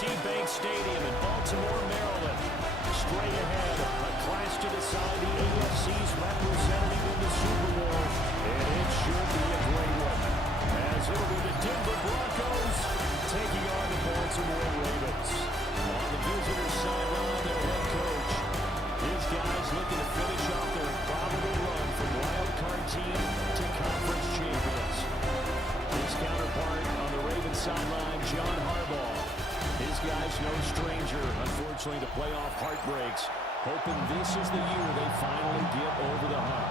PNC Bank Stadium in Baltimore, Maryland. Straight ahead, a clash to decide the AFC's representative in the Super Bowl. And it should be a great one, as it'll be the Denver Broncos taking on the Baltimore Ravens. On the visitors' sideline, their head coach. His guys looking to finish off their probable run from wild card team to conference champions. His counterpart on the Ravens sideline, John Harbaugh. His guys no stranger, unfortunately, to playoff heartbreaks, hoping this is the year they finally get over the hump.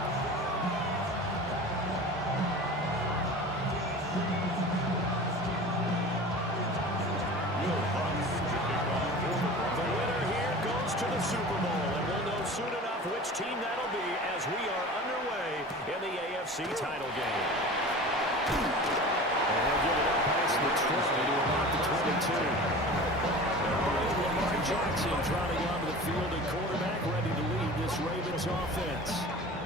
The winner here goes to the Super Bowl, and we'll know soon enough which team that'll be as we are underway in the AFC title game. And they'll give it up past the 20 to about the 22. Lamar Jackson trotting onto the field at quarterback, ready to lead this Ravens offense.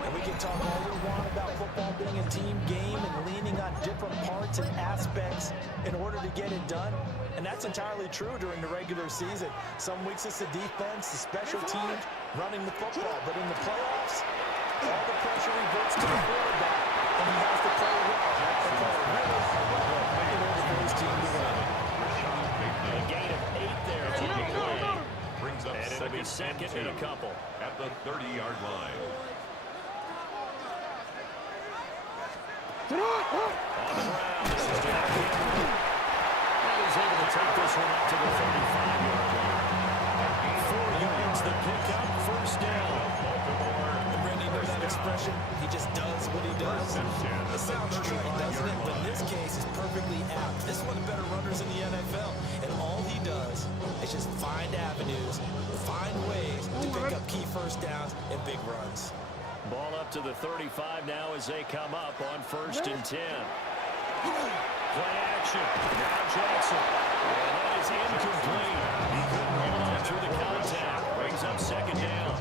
And we can talk all we want about football being a team game and leaning on different parts and aspects in order to get it done. And that's entirely true during the regular season. Some weeks it's the defense, the special teams running the football. But in the playoffs, all the pressure reverts to the quarterback, and he has to play well and play really well in order for his team to win. A gain of 8 there to the play. Brings up and it'll be second and a couple. At the 30-yard line. On the ground, this is Jack Henry. And he's able to take this one up to the 35-yard line. 4 yards the pickup, first down. And Randy, you know that expression? He just does what he does. It sounds trite, doesn't it? But in this case, it's perfectly apt. This is one of the better runners in the NFL. And all he does is just find avenues, find ways to pick up key first downs and big runs. Ball up to the 35 now as they come up on 1st and 10. Play action. Now Jackson. And that is incomplete. He couldn't hold on through the contact. Brings up second down.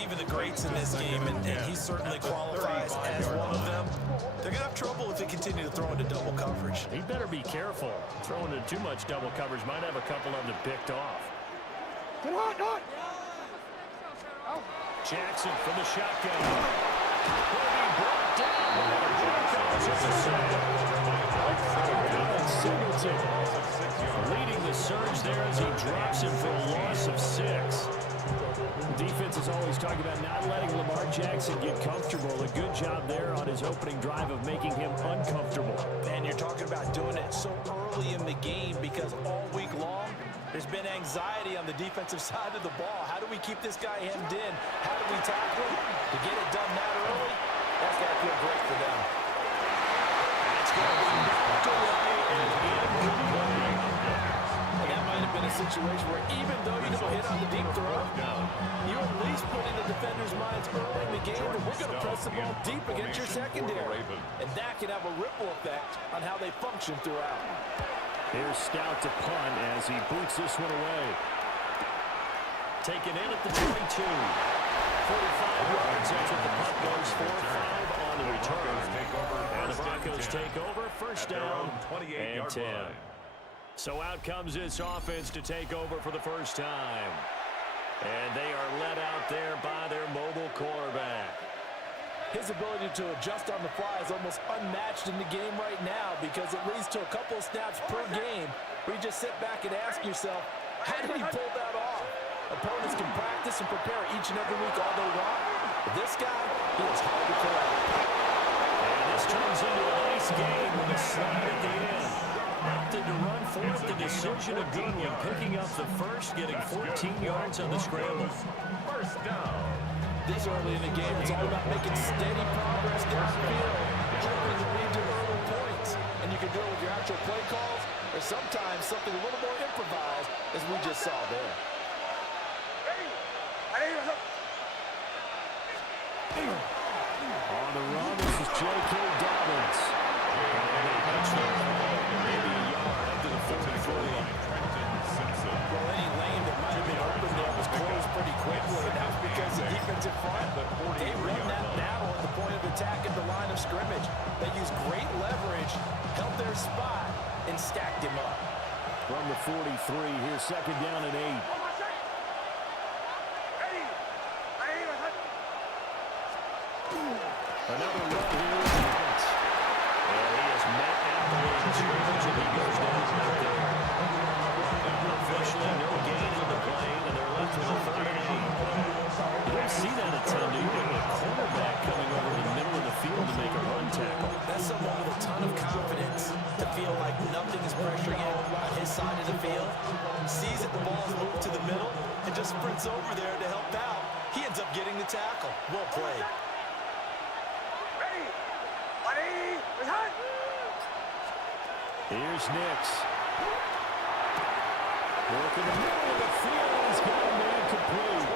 Even the greats in this game, and he certainly qualifies as one of them, they're going to have trouble if they continue to throw into double coverage. He better be careful. Throwing into too much double coverage might have a couple of them picked off. Jackson from the shotgun. Will be brought down. Singleton leading the surge there as he drops him for a loss of 6. Defense is always talking about not letting Lamar Jackson get comfortable. A good job there on his opening drive of making him uncomfortable. And you're talking about doing it so early in the game because all week long, there's been anxiety on the defensive side of the ball. How do we keep this guy hemmed in? How do we tackle him? To get it done that early, that's got to feel great for them. It's going to be knocked away and incomplete. And that might have been a situation where even though you don't hit on the deep throw, you at least put in the defender's minds early in the game that we're going to press the ball deep against your secondary. And that can have a ripple effect on how they function throughout. Here's Stout to punt as he boots this one away. Taken in at the 22. 45 yards. That's what the punt goes for. 5 on the return. And the Broncos take over. First down and 10. So out comes this offense to take over for the first time. And they are led out there by their mobile quarterback. His ability to adjust on the fly is almost unmatched in the game right now because it leads to a couple of snaps per game where you just sit back and ask yourself, how did he pull that off? Opponents can practice and prepare each and every week all they want. But this guy, he is hard to pull out. And this turns into a nice game with a slide at the end. Opted to run for it. The decision a good one. Picking up the first, getting 14 yards on the scramble. First down. This early in the game, it's all about making steady progress downfield, hoping to lead to early points. And you can do it with your actual play calls or sometimes something a little more improvised, as we just saw there. On the run, this is J.K. Dobbins. Maybe a yard up to the 44. Well, any lane that might have been open there was closed pretty quickly, and that's because the defensive front, they run that battle at the point of attack at the line of scrimmage. They used great leverage, held their spot, and stacked him up. From the 43. Here's second down and 8. Another run here with Giants. And he is met at the line of scrimmage, and he goes down right there. Officially, no gain on the play, and they're left with a 3rd and 8. You don't see that a ton, do you? A quarterback coming over the middle of the field to make a run tackle. That's someone with a ton of confidence to feel like nothing is pressuring him on his side of the field. Sees that the ball is moved to the middle and just sprints over there to help out. He ends up getting the tackle. Well played. Here's Nix. Work in the middle of the field. He's got a man complete.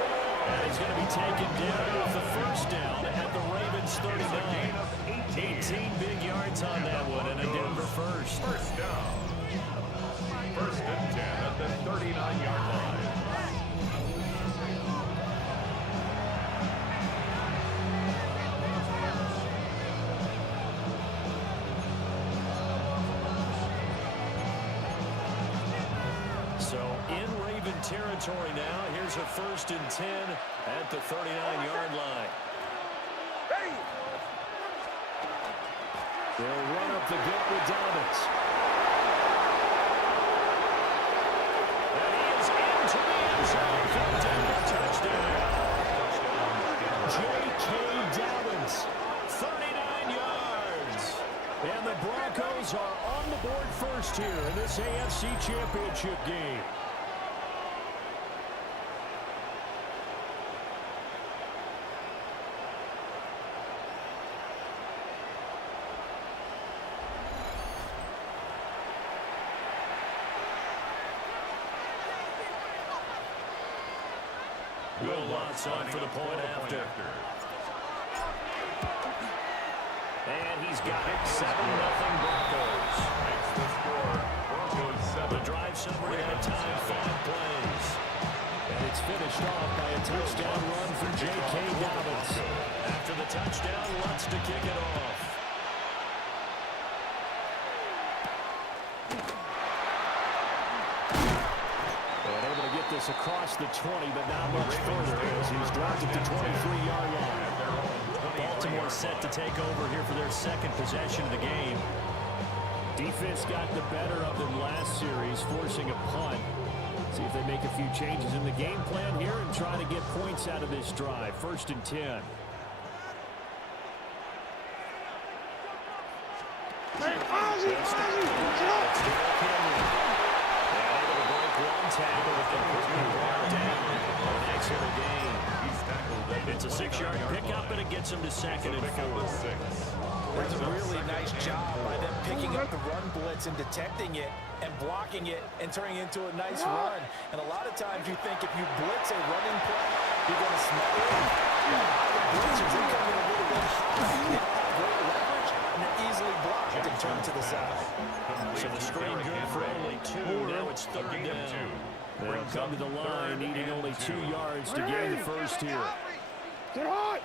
And he's going to be taken down with the first down at the Ravens 39. 18 big yards on that one, and a Denver first. First down. 1st and 10 at the 39-yard line. So in Raven territory now. Here's a 1st and 10 at the 39-yard line. They'll run up the gut with Dobbins. And he is into the end zone for a Denver touchdown. J.K. Dobbins, 39 yards. And the Broncos are on the board first here in this AFC Championship game. Will Lutz on for the point after. And he's got it. 7-0 Broncos. Makes the score. Broncos 7. The drive summary that time, 5 plays. And it's finished off by a touchdown run for J.K. Dobbins. After the touchdown, Lutz to kick it off. This across the 20, but not much further as he's dropped it to 23-yard line. Baltimore set to take over here for their second possession of the game. Defense got the better of them last series, forcing a punt. See if they make a few changes in the game plan here and try to get points out of this drive. 1st and 10. It's a 6-yard pickup, and it gets him to 2nd and 4. That's a really nice job by them picking up the run blitz and detecting it and blocking it and turning it into a nice run. And a lot of times you think if you blitz a running play, you're going to smother it. But a lot of the blitzers, they come in a little bit high. They don't have great leverage, and they're easily blocked and turned to the side. So the screen good for only 2. Now it's 3rd down. They'll come to the line, needing only 2 yards to gain the first here. Get hot!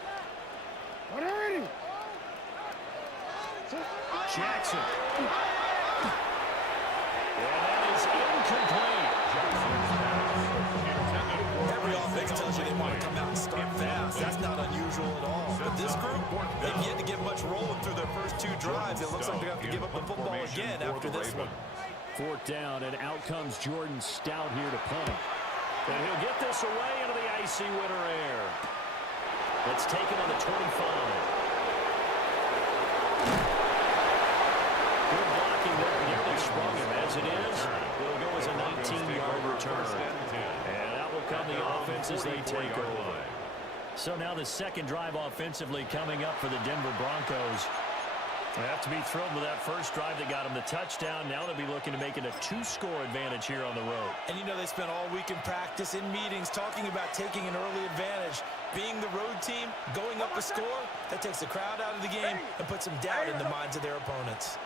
What are you? Jackson. And that is incomplete. Every offense tells you they want to come out and start fast. That's not unusual at all. But this group, they've yet to get much rolling through their first 2 drives. It looks like they're going to have to give up the football again after this one. 4th down, and out comes Jordan Stout here to punt. And he'll get this away into the icy winter air. Let's take it on the 25. Good blocking there. Nearly sprung him. As it is, it'll go as a 19-yard return. And out will come the offense as they take over. So now the second drive offensively coming up for the Denver Broncos. They have to be thrilled with that first drive that got them the touchdown. Now they'll be looking to make it a 2-score advantage here on the road. And you know they spent all week in practice, in meetings, talking about taking an early advantage. Being the road team, going up a score, that takes the crowd out of the game and puts some doubt in the minds of their opponents.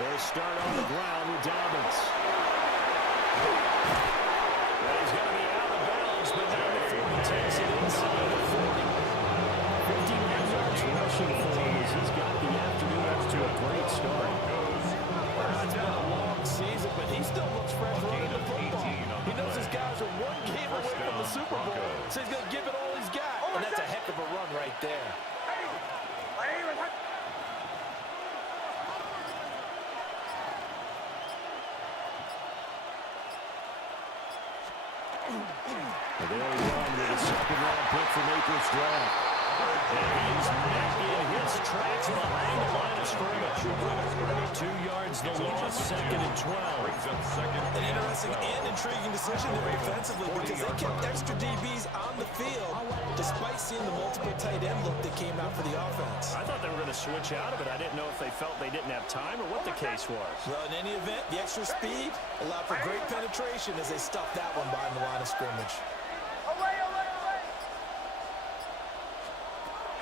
They start on the ground with Dobbins. He's going to be out of bounds, but down the 40 takes it inside the 40. 59 yards rushing for him as he's got the afternoon off to a great start. Well, it's been a long season, but he still looks these guys are one game away from the Super Bowl, so he's going to give it all he's got. And that's a heck of a run right there. And there he run with a second-round pick from April's draft. And he's met in his tracks behind the line of scrimmage. 2 yards the loss, second and 12. An interesting and intriguing decision there defensively because they kept extra DBs on the field despite seeing the multiple tight end look that came out for the offense. I thought they were going to switch out of it. I didn't know if they felt they didn't have time or what the case was. Well, in any event, the extra speed allowed for great penetration as they stuffed that one behind the line of scrimmage.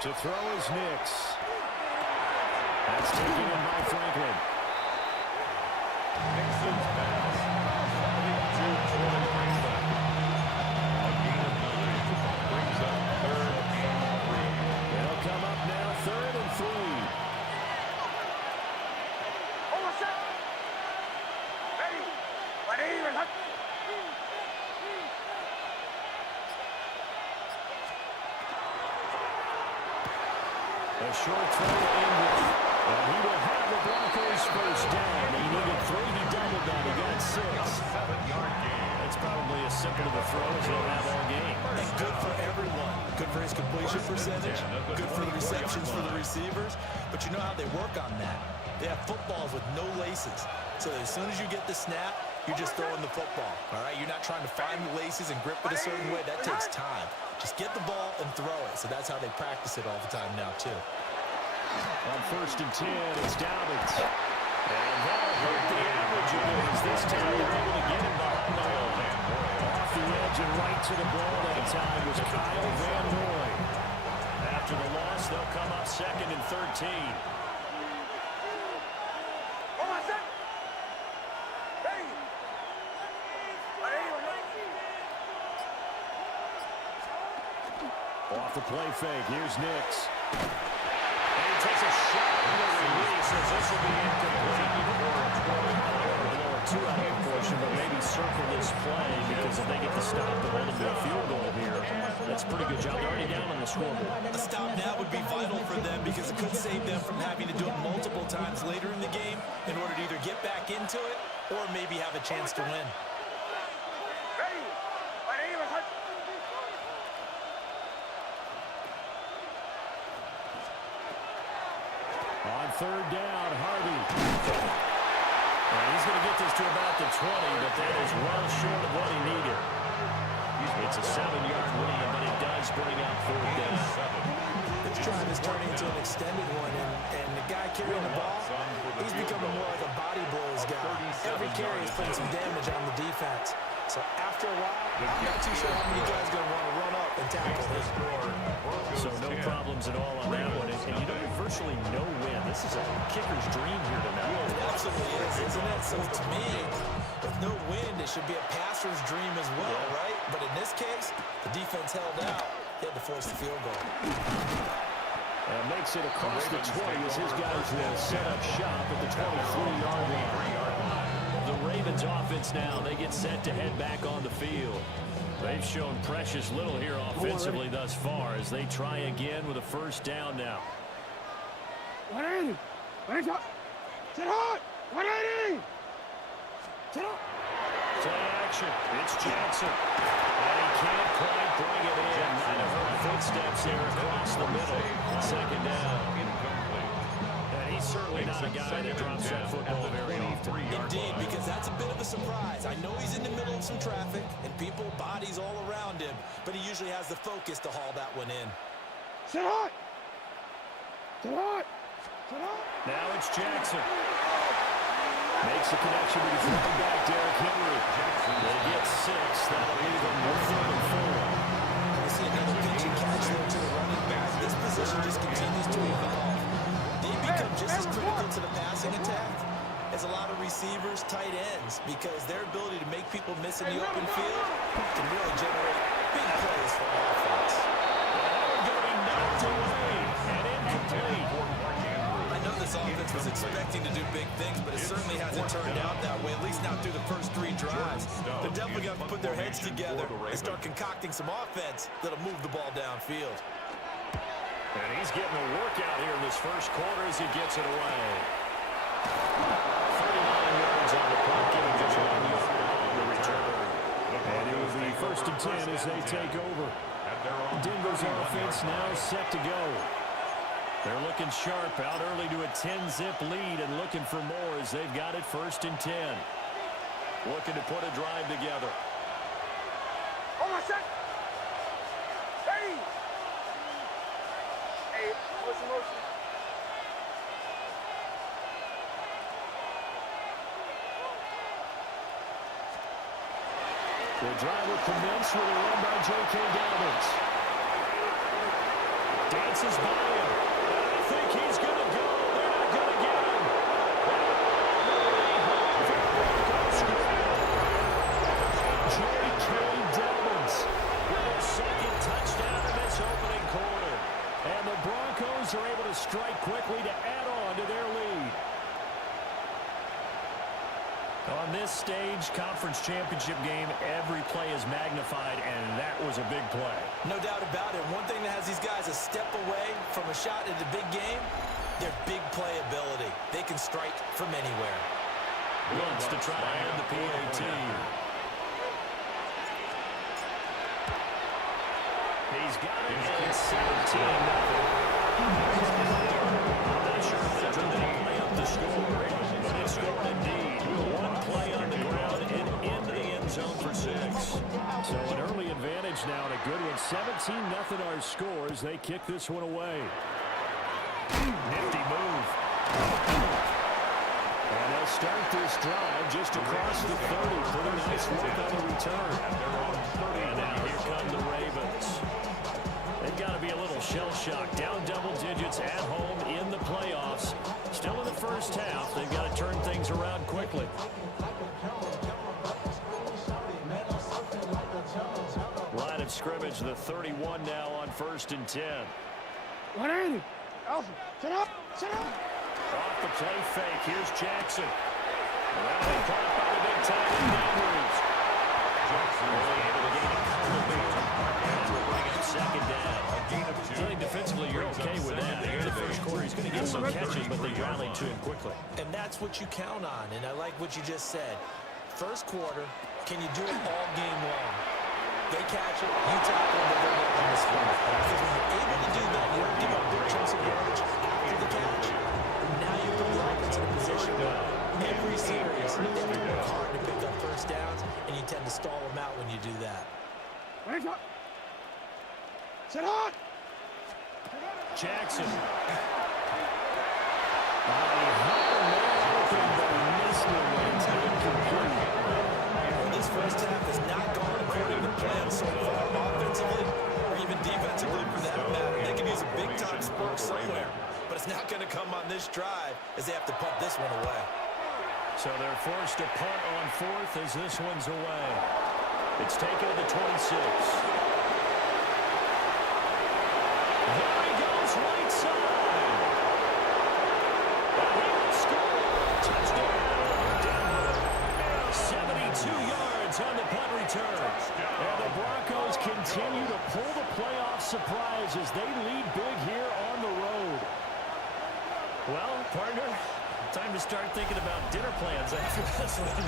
To throw is Nix. That's taken in by Franklin. Nixon's pass. To Franklin. A gain of 9. Brings up 3rd and 3. They'll come up now, 3rd and 3. A short throw to Ingram. And he will have the Broncos first down. He needed 3. He doubled that. He got 6. 7-yard gain. That's probably as simple of a throw as he'll have all game. And good for everyone. Good for his completion percentage. Good for the receptions for the receivers. But you know how they work on that. They have footballs with no laces. So as soon as you get the snap, you're just throwing the football. All right? You're not trying to find the laces and grip it a certain way. That takes time. Just get the ball and throw it. So that's how they practice it all the time now, too. On 1st and 10, it's Dobbins. And that'll hurt the average of it. This time they're able to get him behind the line. Off the edge and right to the ball that time was Kyle Van Noy. After the loss, they'll come up 2nd and 13. Off the play fake, here's Nix. And he takes a shot on the release as this will be incomplete. A little two-out portion, but maybe circle this play because if they get the stop to hold them to a field goal here, that's a pretty good job. They're already down on the scoreboard. A stop now would be vital for them because it could save them from having to do it multiple times later in the game in order to either get back into it or maybe have a chance to win. On 3rd down, Harvey. And he's going to get this to about the 20, but that is well short of what he needed. It's a 7-yard win, but it does bring up 4th down. This drive is turning into an extended one, and the guy carrying the ball, he's becoming more like a body blows guy. Every carry is putting some damage on the defense. So after a while, I'm not too sure how many guys are going to want to run up and tackle him. So no problems at all on that one. And you know, virtually no win. This is a kicker's dream here tonight. It absolutely is, isn't it? So to me, with no win, it should be a passer's dream as well, right? But in this case, the defense held out. They had to force the field goal. And makes it across the 20 as his guys will set up shop at the 23-yard line. The Ravens offense now, they get set to head back on the field. They've shown precious little here offensively thus far as they try again with a first down now. 180. 180. Sit hot. 180. Sit up. Play action. It's Jackson. And he can't quite bring it in. Might have heard footsteps there across the middle. 2nd down. And he's certainly not a guy that drops that football very often. Indeed, because that's a bit of a surprise. I know he's in the middle of some traffic and people, bodies all around him, but he usually has the focus to haul that one in. Sit hot. Sit hot. Sit hot. Now it's Jackson. Makes the connection with his running back, Derrick Henry. They get 6. That'll leave them with 3rd and 4. We see another pitch and catch there to the running back. This position just continues to evolve. They become just as critical to the passing attack as a lot of receivers, tight ends, because their ability to make people miss in the open field can really generate big plays for offense. Going to be knocked away and incomplete. I know the this offense was expecting to do big things, but it certainly hasn't turned out that way, at least not through the first 3 drives. They're definitely going to put their heads together and start concocting some offense that'll move the ball downfield. And he's getting a workout here in this first quarter as he gets it away. 39 yards on the punt, giving just 1 yard on the return. And it will be 1st and 10 as they take over. Denver's offense now set to go. They're looking sharp, out early to a 10-zip lead and looking for more as they've got it 1st and 10. Looking to put a drive together. Oh, my son! Hey! Hey, what's the motion? The drive will commence with a run by J.K. Dobbins. Dances by him. I think he's going to go. They're not going to get him. J.K. Dobbins with a second touchdown in this opening quarter. And the Broncos are able to strike quickly to add on to their lead. On this stage, conference championship game, every play is magnified, and that was a big play. No doubt about it. One thing that has these guys a step away from a shot at the big game, their big play ability. They can strike from anywhere. Wants to try and end the PAT. He's got it, and it's 17-0. I'm not sure if that didn't play up the score, but it scored indeed. One play on the ground and into the end zone for 6. So an early advantage now and a good one. 17-0 our score as they kick this one away. Nifty move. And they'll start this drive just across the 30. Pretty nice work on the return. And now here come the Ravens. They've got to be a little shell-shocked. Down double digits at home in the playoffs. Still in the first half. They've got to turn things around quickly. Line of scrimmage, the 31 now on 1st and 10. 180. Alpha, sit up, sit up. Off the play fake. Here's Jackson. Well, they caught by the big tight end Andrews. Jackson early able to gain a couple of yards. And we'll bring up 2nd down. I think defensively you're okay with that. Here in the first quarter, he's going to get some catches, but they rallied to him quickly. And that's what you count on, and I like what you just said. First quarter, can you do it all game long? They catch it, you tackle them, they're going to score. Because when you're able to do that, you don't give up big chunks of yardage after the catch. Now you put the offense in a position where every series, they have to work hard to pick up first downs, and you tend to stall them out when you do that. Wait up. Sit on. Jackson. This first half has not gone according to plan so far, offensively or even defensively for that matter. They can use a big-time spark somewhere, but it's not going to come on this drive as they have to punt this one away. So they're forced to punt on 4th as this one's away. It's taken to the 26. There he goes, right side. And he will score. Touchdown, Denver. 72 yards on the punt return. And the Broncos continue to pull the playoff surprise as they lead big here on the road. Well, partner, time to start thinking about dinner plans after this one.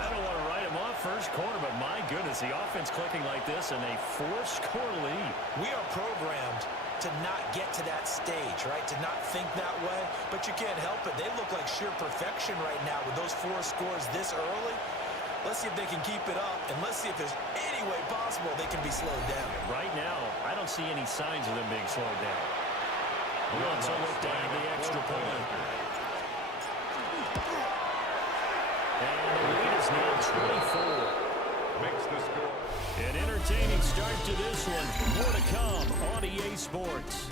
I don't want to write them off first quarter, but my goodness, the offense clicking like this and a 4-score lead. We are programmed to not get to that stage, right? To not think that way, but you can't help it. They look like sheer perfection right now with those 4 scores this early. Let's see if they can keep it up, and let's see if there's any way possible they can be slowed down. Right now, I don't see any signs of them being slowed down. Wants a look down the extra point. And the lead is now 24. Makes the score. An entertaining start to this one. More to come on EA Sports.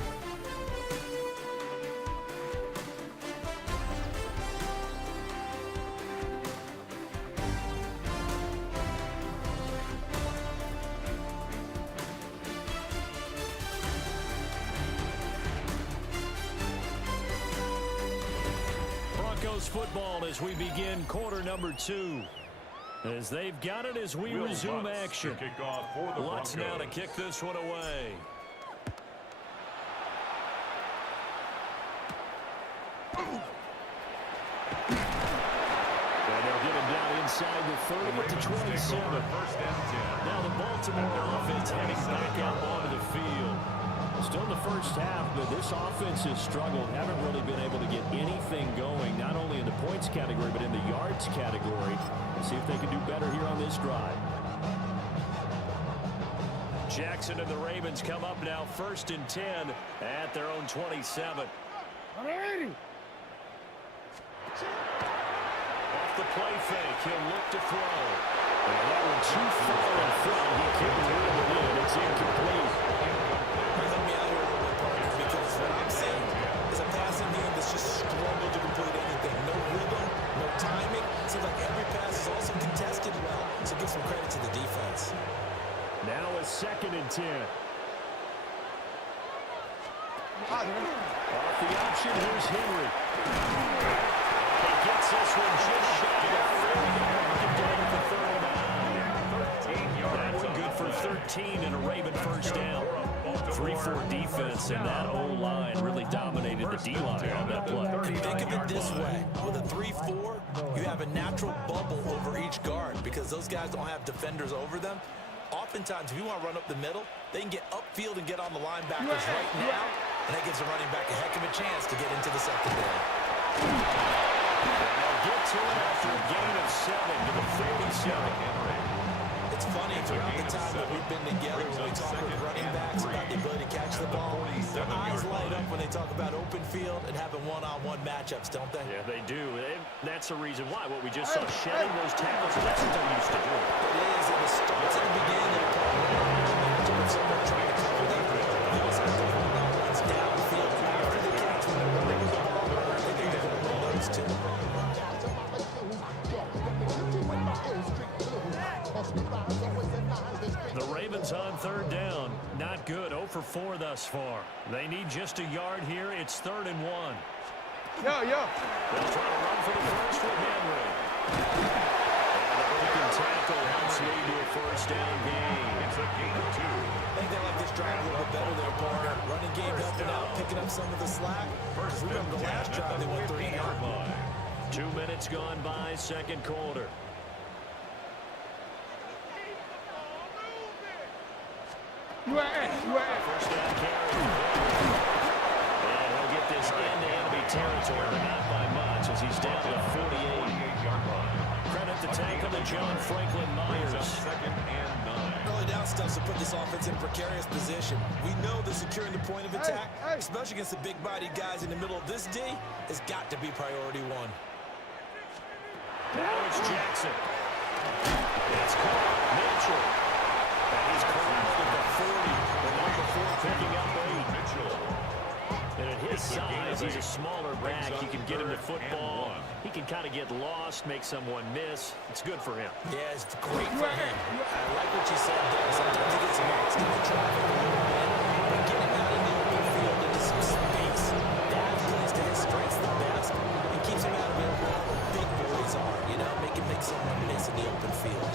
Broncos football as we begin quarter number 2. As they've got it as we resume action. Lutz now to kick this one away. And they'll get him down inside the 30 to 27. Now the Baltimore offense heading back out onto the field. Still in the first half, but this offense has struggled. Haven't really been able to get anything going, not only in the points category, but in the yards category. Let's see if they can do better here on this drive. Jackson and the Ravens come up now 1st and 10 at their own 27. Off the play fake, he'll look to throw. And that one too far in front. He can't reel it in. It's incomplete. Help me out here a little bit, partner, because what I'm seeing is a passing game that's just struggled to complete anything. No rhythm, no timing. Seems like every pass is also contested well, so give some credit to the defense. Now a 2nd and 10. Off the option, here's Henry. He gets this one just shy of 30. That one good for 13 and a Raven first down. 3-4 defense, and that O-line really dominated the D-line on that play. And think of it this way. With a 3-4, you have a natural bubble over each guard because those guys don't have defenders over them. Oftentimes, if you want to run up the middle, they can get upfield and get on the linebackers right now, and that gives the running back a heck of a chance to get into the secondary. They'll get to it after a gain of 7 to the 47. It's funny, throughout the time that we've been together, when we talk with running backs about the ability to catch the ball, their eyes light up when they talk about open field and having one-on-one matchups, don't they? Yeah, they do. That's the reason why. What we just saw, shedding those tackles, that's what they're used to doing. It is, and it starts at the beginning of the matchup of someone trying to cover them. You also have to one-on-ones downfield after the catch when they're running the ball. I think they're going to run those two. The Ravens on 3rd down. Not good. 0 for 4 thus far. They need just a yard here. It's 3rd and 1. Yo. They'll try to run for the first with Henry. And the broken tackle helps lead to a first down gain. It's a gain of 2. I think they like this drive a little bit better there, partner. Running game helping out, picking up some of the slack. Because remember the last drive, they went 3 and out. 2 minutes gone by, 2nd quarter. First down carry. And he'll get this into enemy territory, but not by much as he's down to the 48-yard line. Credit the tackle to John Franklin Myers. 2nd and 9. Early down stuff to put this offense in precarious position. We know that securing the point of attack, especially against the big-bodied guys in the middle of this D, has got to be priority 1. Now it's Jackson. It's caught. Mitchell. And he's corralled at the 40. The number 4 picking up 8. Mitchell. And at his size, he's a smaller back. You can get him the football. He can kind of get lost, make someone miss. It's good for him. Yeah, it's great for him. I like what you said there. Sometimes he gets mixed in the traffic a little bit. But get him out in the open field into some space. That plays to his strengths the best and keeps him out of it where big boys are, you know, make someone miss in the open field.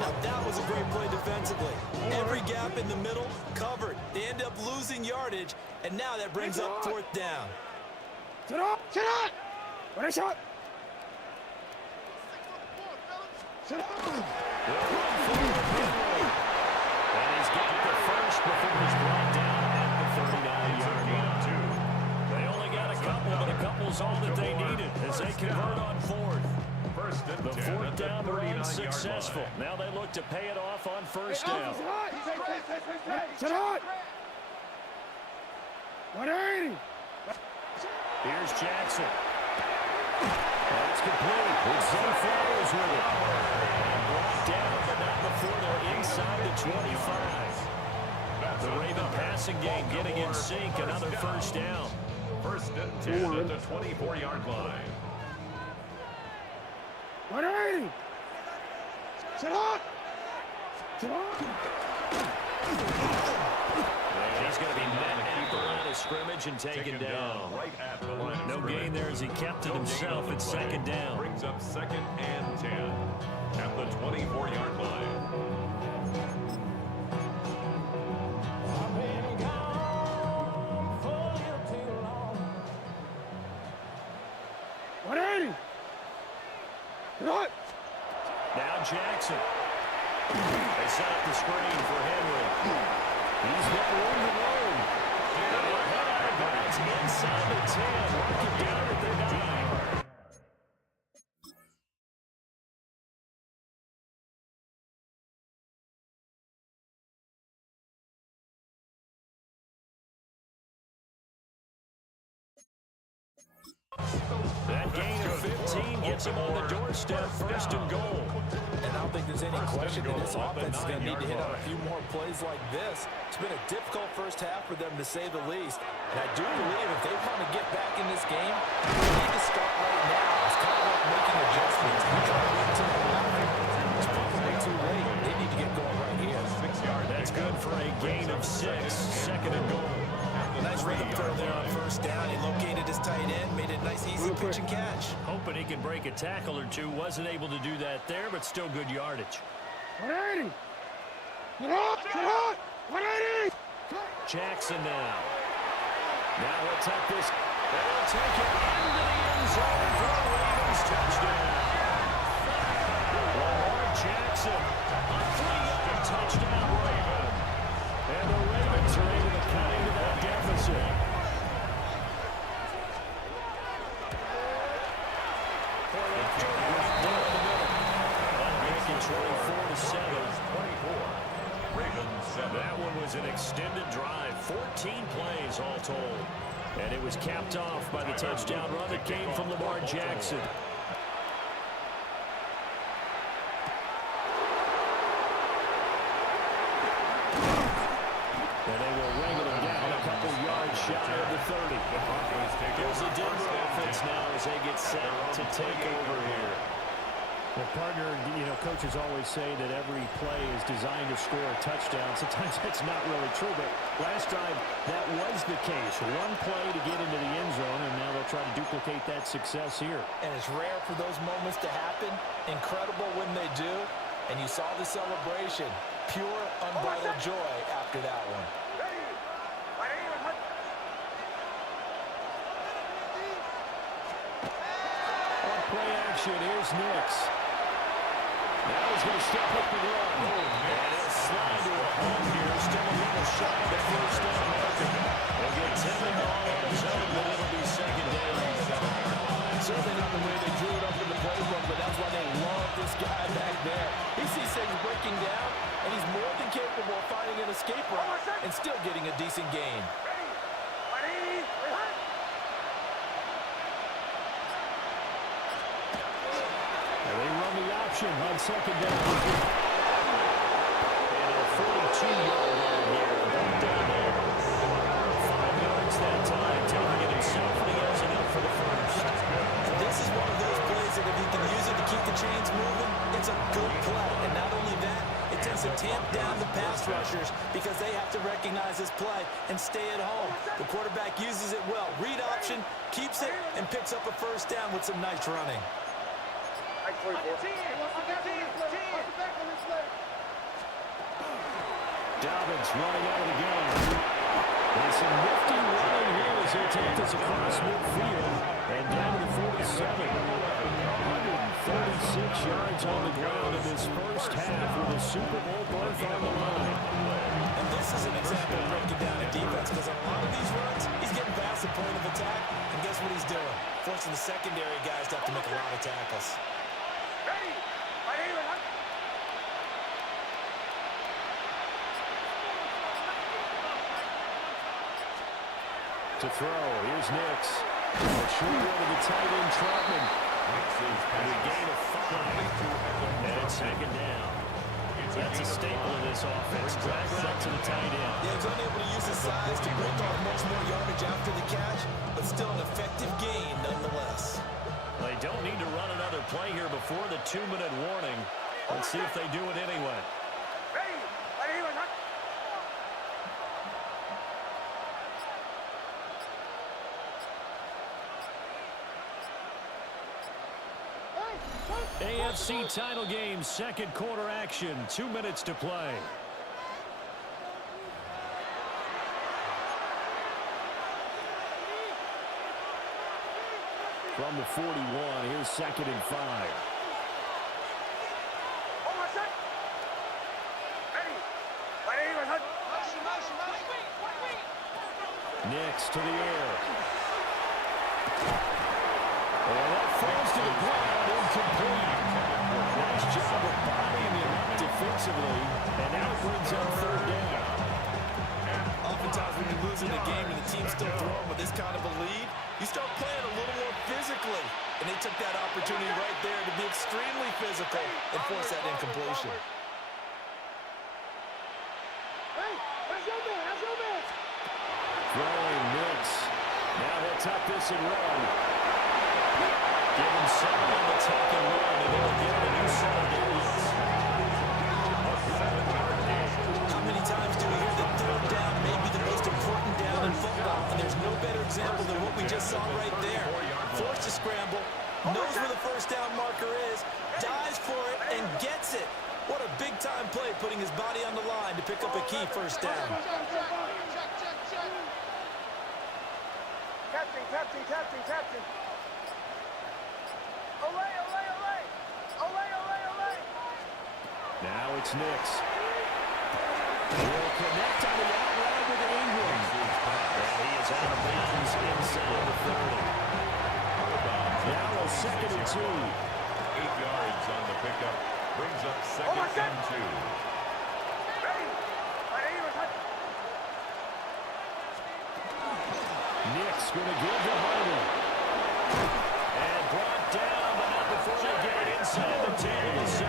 Now, that was a great play defensively. Every gap in the middle covered. They end up losing yardage, and now that brings up 4th down. Sit up! What a shot! Sit up! And he's got the first before he's brought down at the 39-yard line. They only got a couple, but a couple's all that they needed as they convert on 4th. The 4th down run successful. Now they look to pay it off on 1st down. Sit up! 180! Here's Jackson. That's complete. It's Zay Flowers with it. And brought down, but not before they're inside the 25. The Raven passing game getting in sync. Another first down. 1st and 10 at the 24-yard line. 180! Sit up! And he's going to be met at the line of of scrimmage and taken down. Right at the line of No scrimmage. gain there as he kept it himself at second down. Brings up 2nd and 10 at the 24-yard line. Now Jackson. They set up the screen for Henry. He's got room to roam. Head out of bounds inside the 10. Mark it down at the 9. That gain of 15 gets him on the doorstep, 1st and goal. And I don't think there's any question that this offense is going to need to hit on a few more plays like this. It's been a difficult first half for them, to say the least. And I do believe if they want to get back in this game, they need to start right now. It's kind of like making adjustments. You try to wait until the half. It's probably too late. They need to get going right here. 6 yards. That's good for a gain of 6, 2nd and goal. Nice rhythm throw there on 1st down. He located his tight end, made it a nice, easy pitch and catch. Hoping he can break a tackle or two. Wasn't able to do that there, but still good yardage. 180. Jackson now. Now he'll take this. They'll take it into the end zone for the Ravens touchdown. Lamar Jackson, a 3-yard touchdown Raven. And the Ravens are able to cut into that deficit. Making 24-7. 24. Ravens 7. That one was an extended drive, 14 plays all told. And it was capped off by the touchdown run that came from Lamar Jackson. And they will wrangle him down a couple yards shy of the 30. Here's the Denver offense now as they get set to take over here. Well, partner, coaches always say that every play is designed to score a touchdown. Sometimes that's not really true, but last drive, that was the case. One play to get into the end zone, and now they'll try to duplicate that success here. And it's rare for those moments to happen. Incredible when they do. And you saw the celebration. Pure, unbridled joy after that one. On play action, here's Nix. Now he's going to step up and run. And he'll slide to a home here. Still a little shy of the 1st down marker. They'll get 10 the ball on his own, but it'll be 2nd down. Certainly not the way they drew it up in the playbook, but that's why they love this guy back there. He sees things breaking down, and he's more than capable of finding an escape route and still getting a decent gain. And they run the option on 2nd down. And a 42-yard run here. Down there. 5 yards that time, taking it himself, and he has enough for the 1st. This is one of those plays that if you can use it to keep the chains moving, it's a good play. And not only that, it tends to tamp down the pass rushers because they have to recognize this play and stay at home. The quarterback uses it well. Read option, keeps it, and picks up a 1st down with some nice running. Dobbins running out of the game. And some nifty running here as he'll take this across midfield and down to the 47. 136 yards on the ground in this first half with a Super Bowl berth on the line. And this is an example of breaking down in defense because on a lot of these runs, he's getting past the point of attack, and guess what he's doing? Forcing the secondary guys to have to make a lot of tackles. To throw, here's Nix. Short one to the tight end, Troutman. And a gain of 5. And it's 2nd down. That's a staple of this offense. Drag route to the tight end. Yeah, he's unable to use his size to break off much more yardage after the catch, but still an effective gain nonetheless. They don't need to run another play here before the 2-minute warning. Let's see if they do it anyway. AFC title game, second quarter action, 2 minutes to play. From the 41, here's 2nd and 5. Nix to the air. And that falls to the ground, incomplete. Nice job of bodying him defensively, and now it brings up 3rd down. Oftentimes when you're losing the game and the team's still throwing with this kind of a lead, you start playing a little more physically. And they took that opportunity right there to be extremely physical and force that incompletion. Throwing Nix. Now he'll tuck this and run. Give him 7 on the tuck and run, and they'll get a new set of downs. How many times do we hear that 3rd down may be the most important down in football? And there's no better example than what we just saw right there. Forced to scramble, knows where the 1st down marker is, dives for it, and gets it. What a big-time play, putting his body on the line to pick up a key 1st down. Captain. Olay. Now it's Nix. Will connect on the outright with Ingram. And he is out of bounds inside the 30. Now a 2nd and 2. 8 yards on the pickup. Brings up 2nd and 2. Nix going to give to Harden. And brought down, but not before they get it inside the 10 to 7.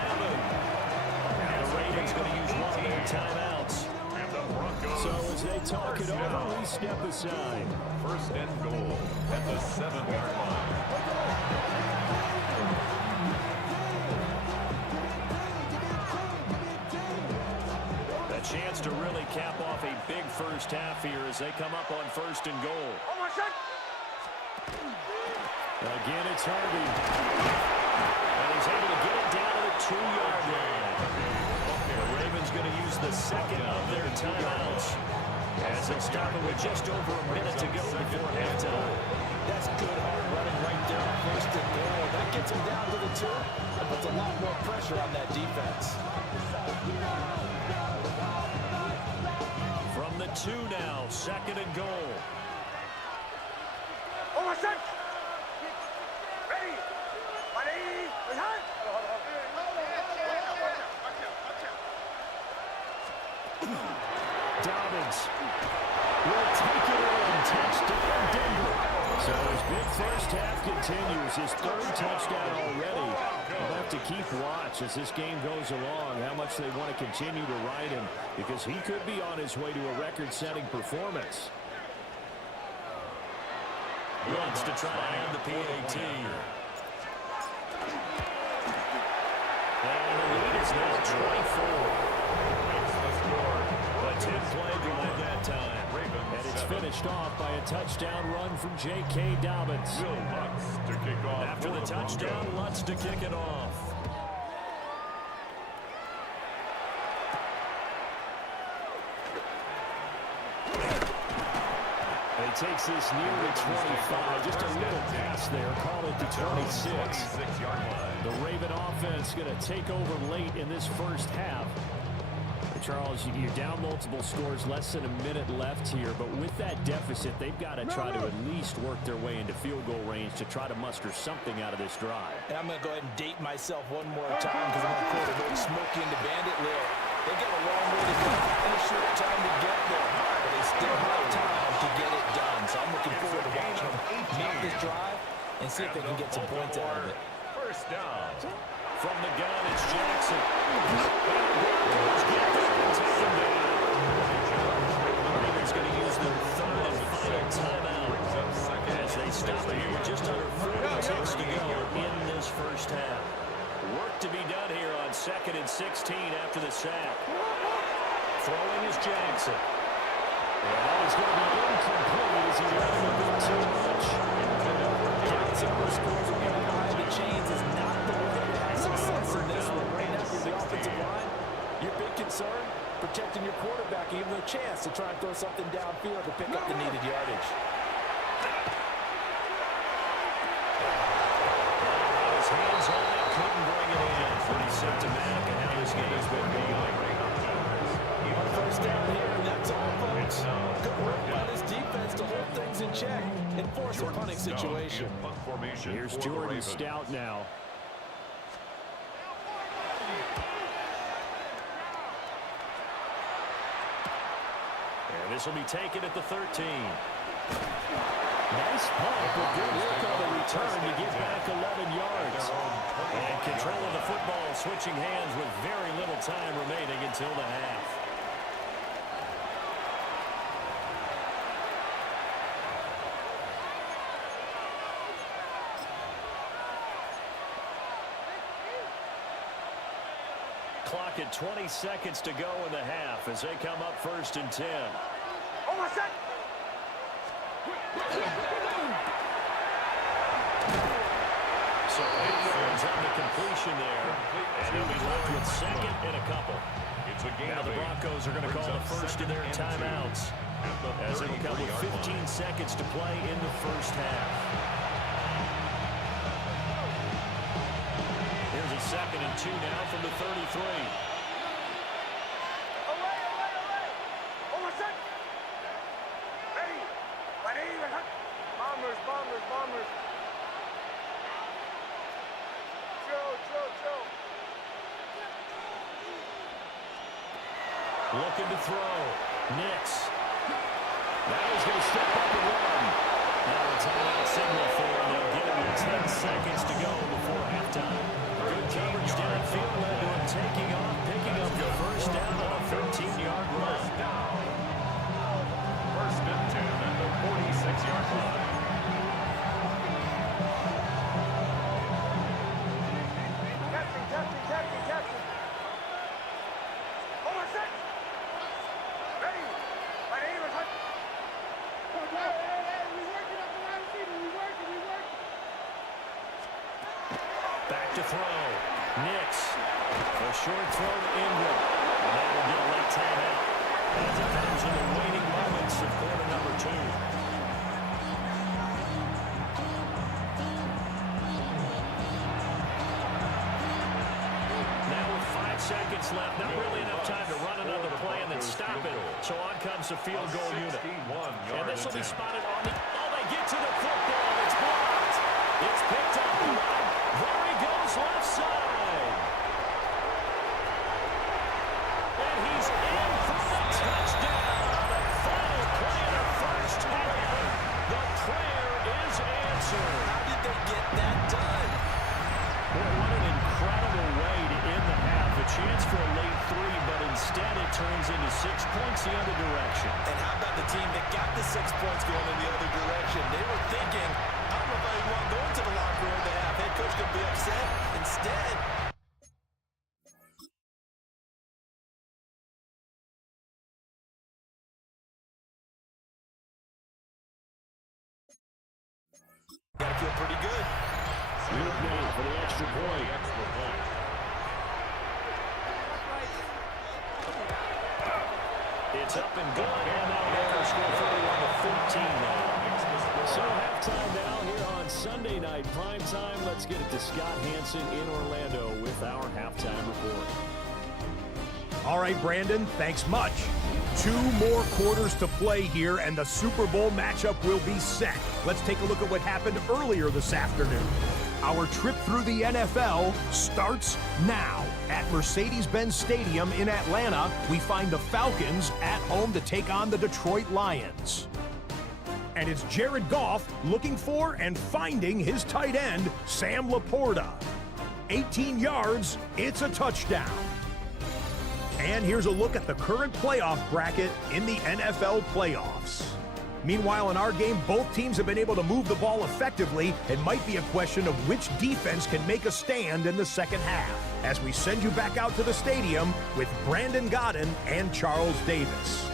Now the Ravens going to use one of their timeouts. And the Broncos. So as they talk it over, we step aside. 1st and goal at the 7-yard line. A chance to really cap off a big first half here as they come up on 1st and goal. Again, it's Harvey. And he's able to get it down to the 2-yard line. The Ravens going to use the 2nd of their timeouts as they stop it with just over a minute to go before halftime. That's good hard running right there on 1st and goal. That gets him down to the 2 and puts a lot more pressure on that defense. From the 2 now, 2nd and goal. Dobbins will take it in. Touchdown, Denver. So his big first half continues. His 3rd touchdown already. We'll have to keep watch as this game goes along, how much they want to continue to ride him, because he could be on his way to a record-setting performance. Wants to try to end the PAT. And the lead is now 24. But 10 played right that time. And it's finished off by a touchdown run from J.K. Dobbins. Will Lutz to kick off. After the touchdown, Lutz to kick it off. He takes this near the 25. Just a little pass there. Call it the 26. 26-yard line. The Raven offense going to take over late in this first half. Charles, you're down multiple scores, less than a minute left here, but with that deficit, they've got to try to at least work their way into field goal range to try to muster something out of this drive. And I'm going to go ahead and date myself one more time because I'm going to quote a very Smokey and the Bandit lyric. They got a long way to go and a short time to get there, but they still have time to get it done. So I'm looking forward to watching them make this drive and see if they can get some points out of it. 1st down. From the gun, it's Jackson. Broncos get there and take him down. Ravens going to use their 3rd and final timeout as they stop it here with just under 40 ticks to go in this first half. Work to be done here on 2nd and 16 after the sack. Throwing is Jackson. And that is going to be incomplete as he let him a bit too much. Jackson scores when you're behind the chains is not the way it has in this one. Right now, you're the offensive line. Your big concern, protecting your quarterback, giving him a chance to try and throw something downfield to pick up the needed yardage. His hands on it, couldn't bring it in. Pretty symptomatic of how this game has been going. First down here, and that's all, folks. Good work by this defense to hold things in check and force a punting situation. Here's Jordan Stout now. And this will be taken at the 13. Nice punt, but good work on the return to get back 11 yards. And control of the football, switching hands with very little time remaining until the half. Clock at 20 seconds to go in the half as they come up 1st and 10. So Edwards on the completion there, and he'll be left with 2nd and a couple. Now the Broncos are going to call the first of their timeouts as it will come with 15 seconds to play in the first half. Here's a 2nd and 2 now from the 33. Bombers. Chill. Looking to throw. Nix. Now he's going to step up and run. Now a timeout signal for him. They'll give him 10 seconds to go before halftime. Good coverage downfield led to him taking off, picking up the first down on a 13-yard run. First and 10 at the 46-yard line. Captain. Hold on a sec. Ready. My name is Hunt. Hey, we working up the wide receiver. We working. Back to throw. Nix. A short throw to Ingram. And that will get a late timeout as it comes in the waning moments of quarter number 2. Seconds left. Not really enough time to run another play and then stop it. So on comes the field goal unit. And this will be spotted on the... Oh, they get to the football. It's blocked. It's picked up. There he goes left side. And he's in for the touchdown. The final play of the first half. The prayer is answered. How did they get that done? Boy, what an incredible way to end the half. A chance for a late 3, but instead it turns into 6 points the other direction. And how about the team that got the 6 points going in the other direction? They were thinking, I don't know if I want to go into the locker room to have head coach going to be upset. Instead, got to feel pretty good. Look now for the extra point. It's up and good, and now Broncos score 31-14 now. So halftime now here on Sunday night primetime. Let's get it to Scott Hansen in Orlando with our halftime report. All right, Brandon, thanks much. 2 more quarters to play here, and the Super Bowl matchup will be set. Let's take a look at what happened earlier this afternoon. Our trip through the NFL starts now. At Mercedes-Benz Stadium in Atlanta, we find the Falcons at home to take on the Detroit Lions. And it's Jared Goff looking for and finding his tight end, Sam Laporta. 18 yards, it's a touchdown. And here's a look at the current playoff bracket in the NFL playoffs. Meanwhile, in our game, both teams have been able to move the ball effectively. It might be a question of which defense can make a stand in the second half. As we send you back out to the stadium with Brandon Godden and Charles Davis.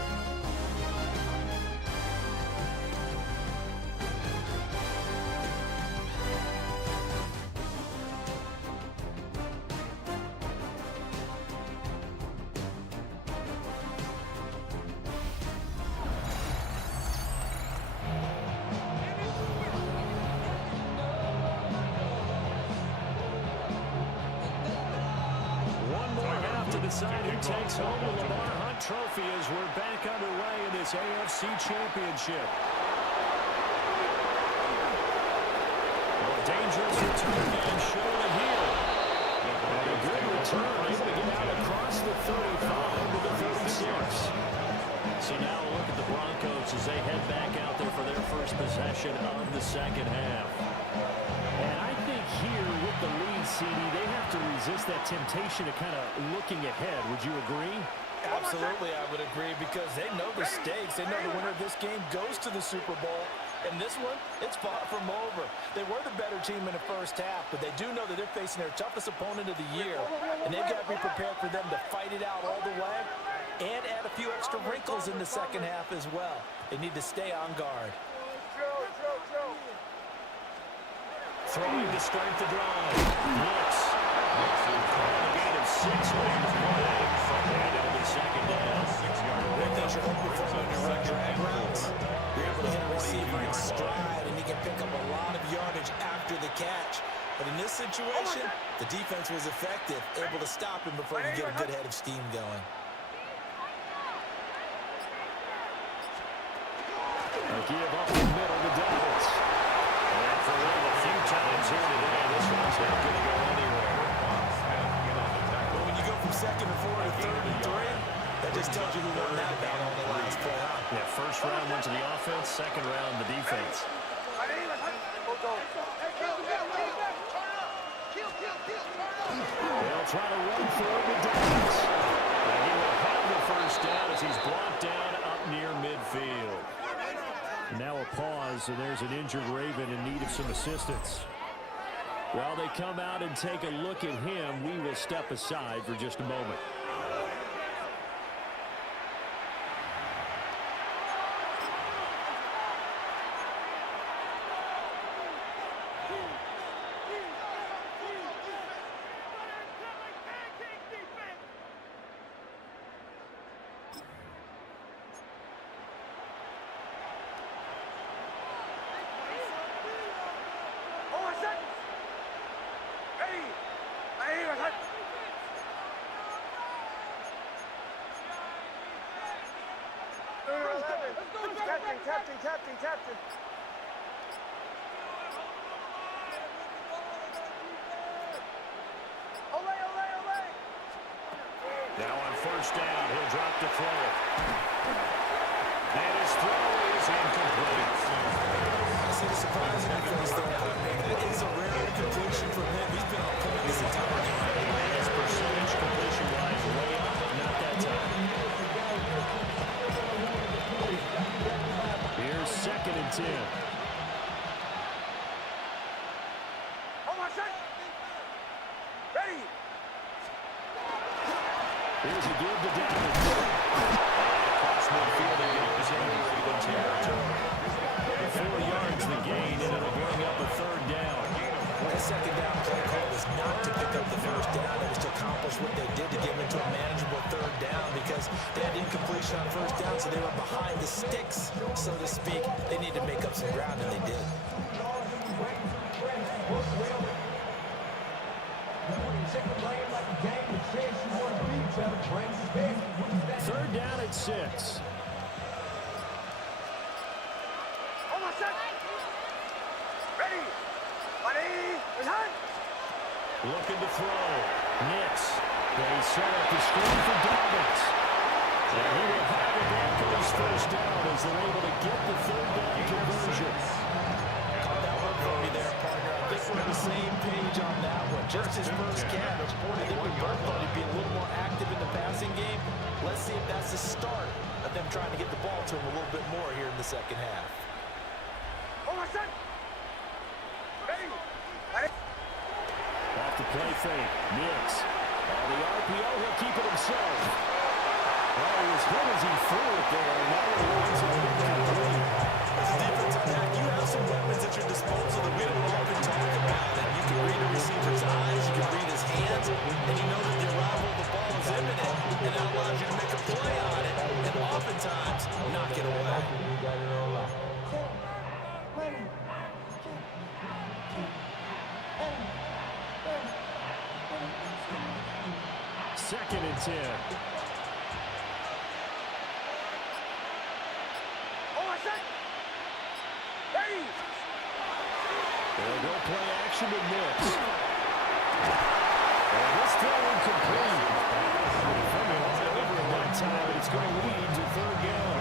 decide who takes home the Lamar Hunt Trophy as we're back underway in this AFC Championship. Well, dangerous return man showing it here. And a good return, able to get out across the 35 to the 36. So now a look at the Broncos as they head back out there for their first possession of the second half. And I think here with the lead, CD, they have to resist that temptation of kind of looking ahead. Would you agree? Absolutely, I would agree, because they know the stakes. They know the winner of this game goes to the Super Bowl. And this one, it's far from over. They were the better team in the first half, but they do know that they're facing their toughest opponent of the year. And they've got to be prepared for them to fight it out all the way and add a few extra wrinkles in the second half as well. They need to stay on guard. Throwing to start the drive. Looks. A gain of 6 on the play. And it'll be second down. 6-yard One thing you're hoping for when you're running drag routes, you're able to hit a receiver in stride, and you can pick up a lot of yardage after the catch. But in this situation, the defense was effective, able to stop him before you get a good head of steam going. A give up the middle to Dallas. And for one of the few times here today, this one's not going to go anywhere. Well, when you go from 2nd and 4 to 3rd and 3, that just tells you who won that battle on the last play. Yeah, first round went to the offense, second round the defense. They'll try to run for it with Dallas. And he will have the first down as he's brought down up near midfield. Now a pause, and there's an injured Raven in need of some assistance. While they come out and take a look at him, we will step aside for just a moment. Captain. Now on first down, he'll drop the throw. And his throw is incomplete. I see the surprise in the face there. That is a rare incompletion from him. He's been on point this entire game. His percentage completion-wise way up, but not that time. Here's 2nd and 10. Here's a give to Dallas. Across midfield, it goes into Raven territory. 4 yards the gain, and it'll bring up a 3rd down. That second down play call was not to pick up the first down. It was to accomplish what they did to get into a manageable 3rd down, because they had incompletion on first down, so they were behind the sticks, so to speak. They need to make up some ground, and they did. Third down at 6. Looking to throw. Nix. They set up the screen for Dobbins. And he will have the Broncos first down as they're able to get the 3rd down conversion. Caught that one for me there, partner. I think we're on the same page on that one. Just his first catch. I think we both thought he'd be a little more active in the passing game. Let's see if that's the start of them trying to get the ball to him a little bit more here in the second half. Off the play fake. Nix. On the RPO, he'll keep it himself. Well, he was hit as he threw it there. And now it runs it incomplete. As a defensive back, you have some weapons at your disposal that we don't often talk about. And you can read a receiver's eyes, you can read his hands, and you know that the arrival of the ball is imminent, and that allows you to make a play on it, and oftentimes knock it away. 2nd and 10. They'll go play action with Nix. And this throw incomplete. Over at that time, and it's going to lead to 3rd down.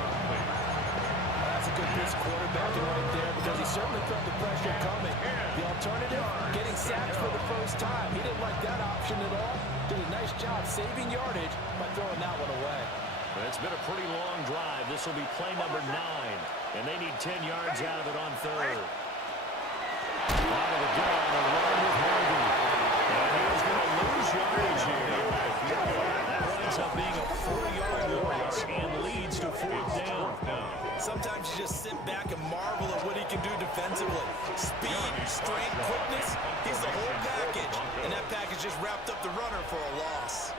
That's a good piece of quarterbacking right there because he certainly felt the pressure coming. The alternative, getting sacked for the first time. He didn't like that option at all. Did a nice job saving yardage by throwing that one away. It's been a pretty long drive. This will be play number 9, and they need 10 yards out of it on 3rd. Out of the gun, a run with Harvey. And he's going to lose yardage here. That winds up being a 4-yard loss and leads to 4th down. Sometimes you just sit back and marvel at what he can do defensively. Speed, strength, quickness, he's the whole package. And that package just wrapped up the runner for a loss.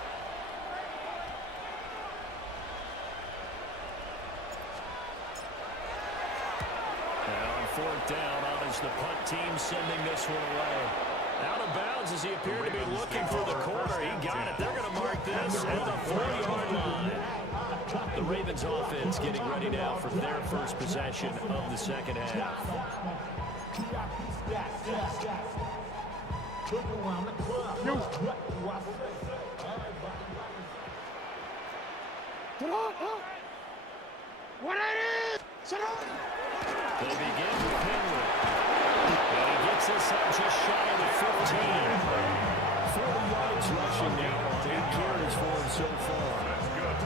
Now on 4th down, out is the punt team sending this one away. Out of bounds as he appeared to be looking for the corner. He got it. They're going to mark this at the 4-yard line. The Ravens offense getting ready now for their first possession of the 2nd half. What it is? Sit down. They begin with Henry. And he gets us up just shy of the 15. 40 yards rushing now on 8 carries for him so far.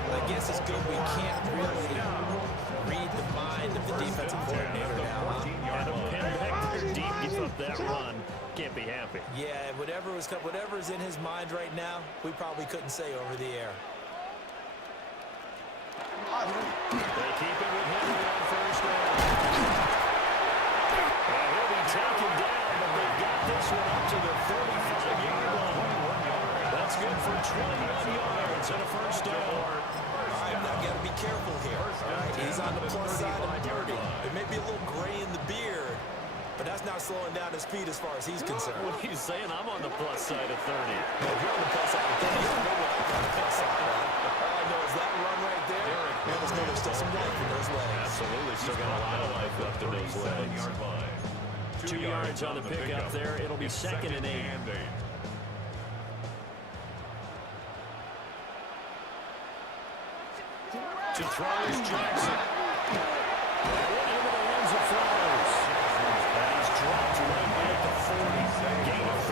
I guess it's good we can't really read the mind of the defensive coordinator now. And a pin back there deep. Give up that run. Can't be happy. Yeah, whatever's in his mind right now, we probably couldn't say over the air. They keep it with Henry on 1st down. And he'll be taken down, but they've got this one up to the 35-yard line. That's good for 21 yards and a 1st down. I've now got to be careful here. He's on the plus side of 30. It may be a little gray in the beard, but that's not slowing down his speed as far as he's concerned. What are you saying? I'm on the plus side of 30. No, if you're on the plus side of 30, you don't know what I'm on the plus side of. All I know is that run right there, and there's still some life in those legs. Absolutely. Still got a lot of life left in those legs. 2 yards on the pickup there. It'll be 2nd and 8. To throw is Jackson. Into the hands of Flowers. And he's dropped right at the 40. Gain of 3.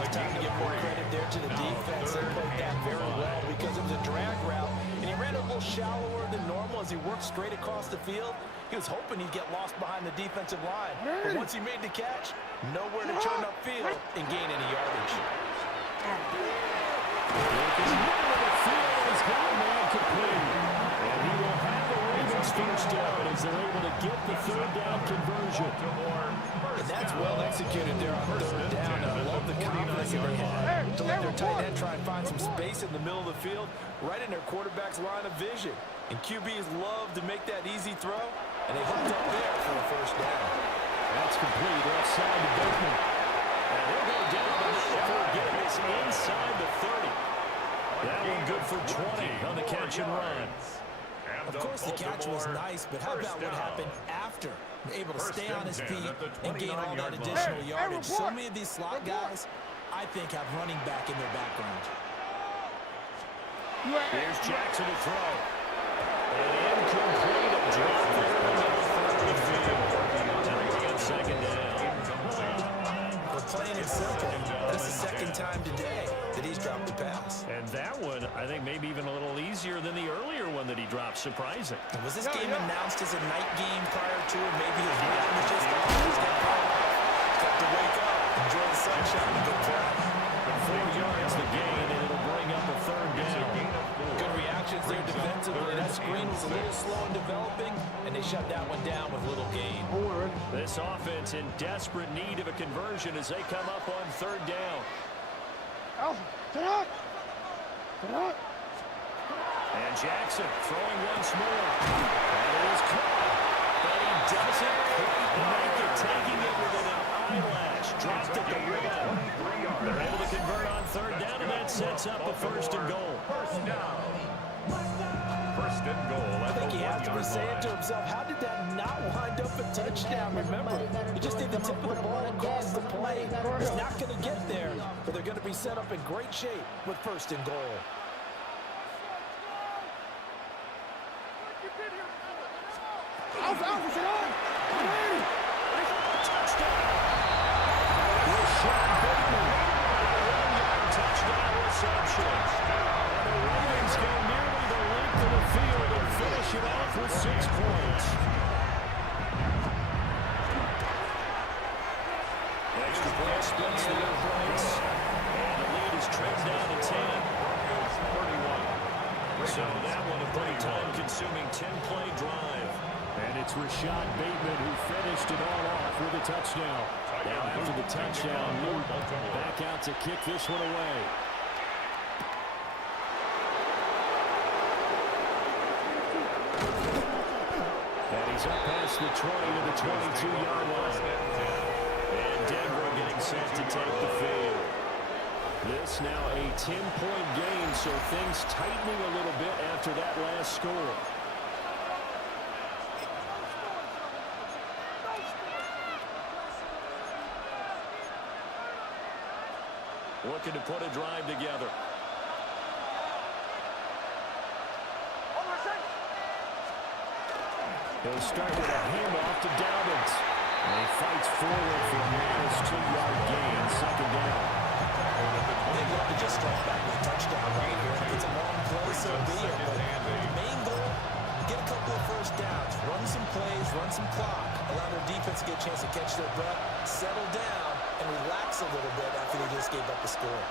It's time to give more credit there to the defense. They played that very well because it was a drag route, and he ran a little shallower than normal as he worked straight across the field. He was hoping he'd get lost behind the defensive line. But once he made the catch, nowhere to turn upfield and gain any yardage. Looking middle of the field, he's got a man complete. And he will have the Ravens first down as they're able to get the 3rd down conversion. And that's well executed there on 3rd down. I love the confidence that they had to let their tight end try and find some space in the middle of the field, right in their quarterback's line of vision. And QBs love to make that easy throw, and they hooked up there for a 1st down. That's complete outside to Bateman. And he'll go down before getting this inside the 30. That one good for 20 on the catch and run. Of course, the catch was nice, but how about what happened after? Able to stay on his feet and gain all that additional yardage. So many of these slot guys, I think, have running back in their background. Here's Jackson to throw. And incomplete. A drop there in the 3rd field. And we're on 2nd down. But plain and simple, that's the 2nd time today that he's dropped the pass. And that one, I think, maybe even a little easier than the earlier one that he dropped. Surprising. And was this game announced as a night game prior to, or maybe his rhythm was just off? He's got to wake up, enjoy the sunshine, and go play. 4 yards the gain, and it'll bring up a 3rd down. Good reactions there defensively. That screen was a little slow in developing, and they shut that one down with little gain. This offense in desperate need of a conversion as they come up on 3rd down. And Jackson throwing once more. And it is caught, but he doesn't quite make it, taking it with an eyelash. Dropped at the rim. They're able to convert on third down, and that sets up a first and goal. First down. First and goal. I think he has to be saying to himself, how did that not wind up a touchdown? Remember, he just did the tip of the ball across the play. He's not going to get there, but they're going to be set up in great shape with first and goal. Touchdown reception. And the Ravens go nearly the length of the field and finish it off with 6 points. Extra point splits the points. And the lead is trimmed down to 10. So that one a pretty time-consuming 10-play drive. And it's Rashad Bateman who finished it all off with a touchdown. Now after the touchdown, Luke back out to kick this one away. And he's up past the 20 to the 22-yard line. And Denver getting set to take the field. This now a 10-point game, so things tightening a little bit after that last score. Looking to put a drive together. He'll start with a handoff to Dobbins. And he fights forward for a minus 2-yard gain, second down. They'd love to just start back with a touchdown right here. It's a long play, so be it. But the main goal, get a couple of first downs, run some plays, run some clock, allow their defense to get a chance to catch their breath, settle down, and relax a little bit after they just gave up the score.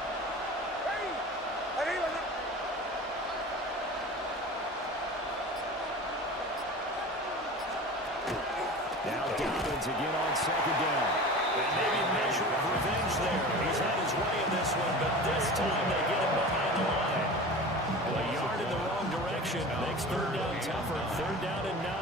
Now Dobbins again on second down. And maybe a measure of revenge there. He's had his way in this one, but this time they get him behind the line. A yard in the wrong direction makes third down tougher. Third down and 9.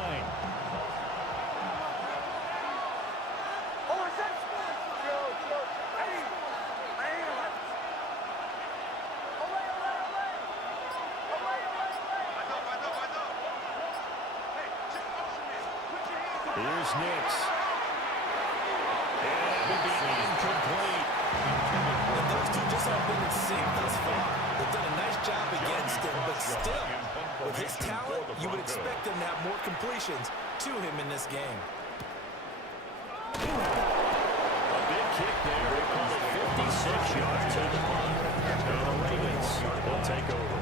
Here's Nix. And it would be incomplete. And those two just haven't been in sync thus far. They've done a nice job against him, but still, with his talent, you would expect him to have more completions to him in this game. A big kick there. They call it 56 yards on the clock. And the Ravens will take over.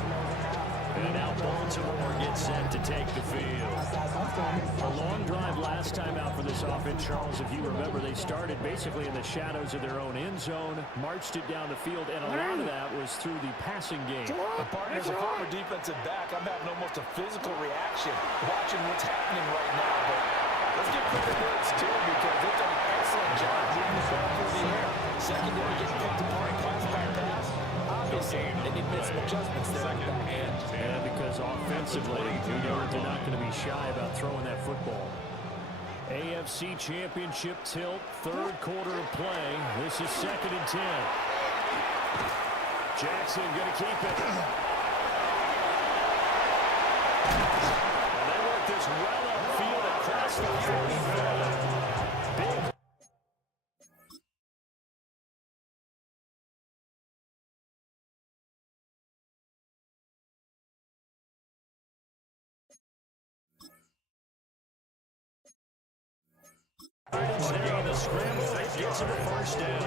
And now Baltimore gets set to take the field. A long drive last time out for this offense, Charles. If you remember, they started basically in the shadows of their own end zone, marched it down the field, and a lot of that was through the passing game. Partner, as a former defensive back, I'm having almost a physical reaction watching what's happening right now. But let's give credit where it's due because they've done an excellent job moving the ball through the air. Secondary getting picked apart, pass by pass. Obviously, they need to make some adjustments there on the back end. And because offensively, you know they're not going to be shy about throwing that football. AFC Championship tilt, third quarter of play. This is 2nd and 10. Jackson going to keep it. And they work this well upfield across the 45. Big. There on the scramble, it gets him a first down.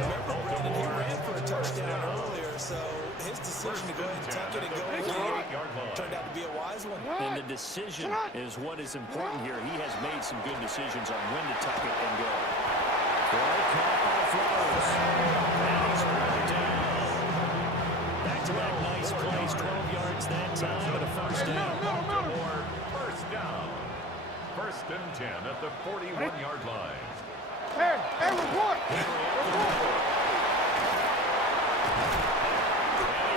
Remember, Brandon, he ran for a touchdown earlier, so his decision to go ahead and tuck it and go again turned out to be a wise one. And the decision is what is important here. He has made some good decisions on when to tuck it and go. Well, caught by Flowers. And he's brought down. Back-to-back nice plays, 12 yards that time, and a first down. First down. First and 10 at the 41-yard line. Hey, report! And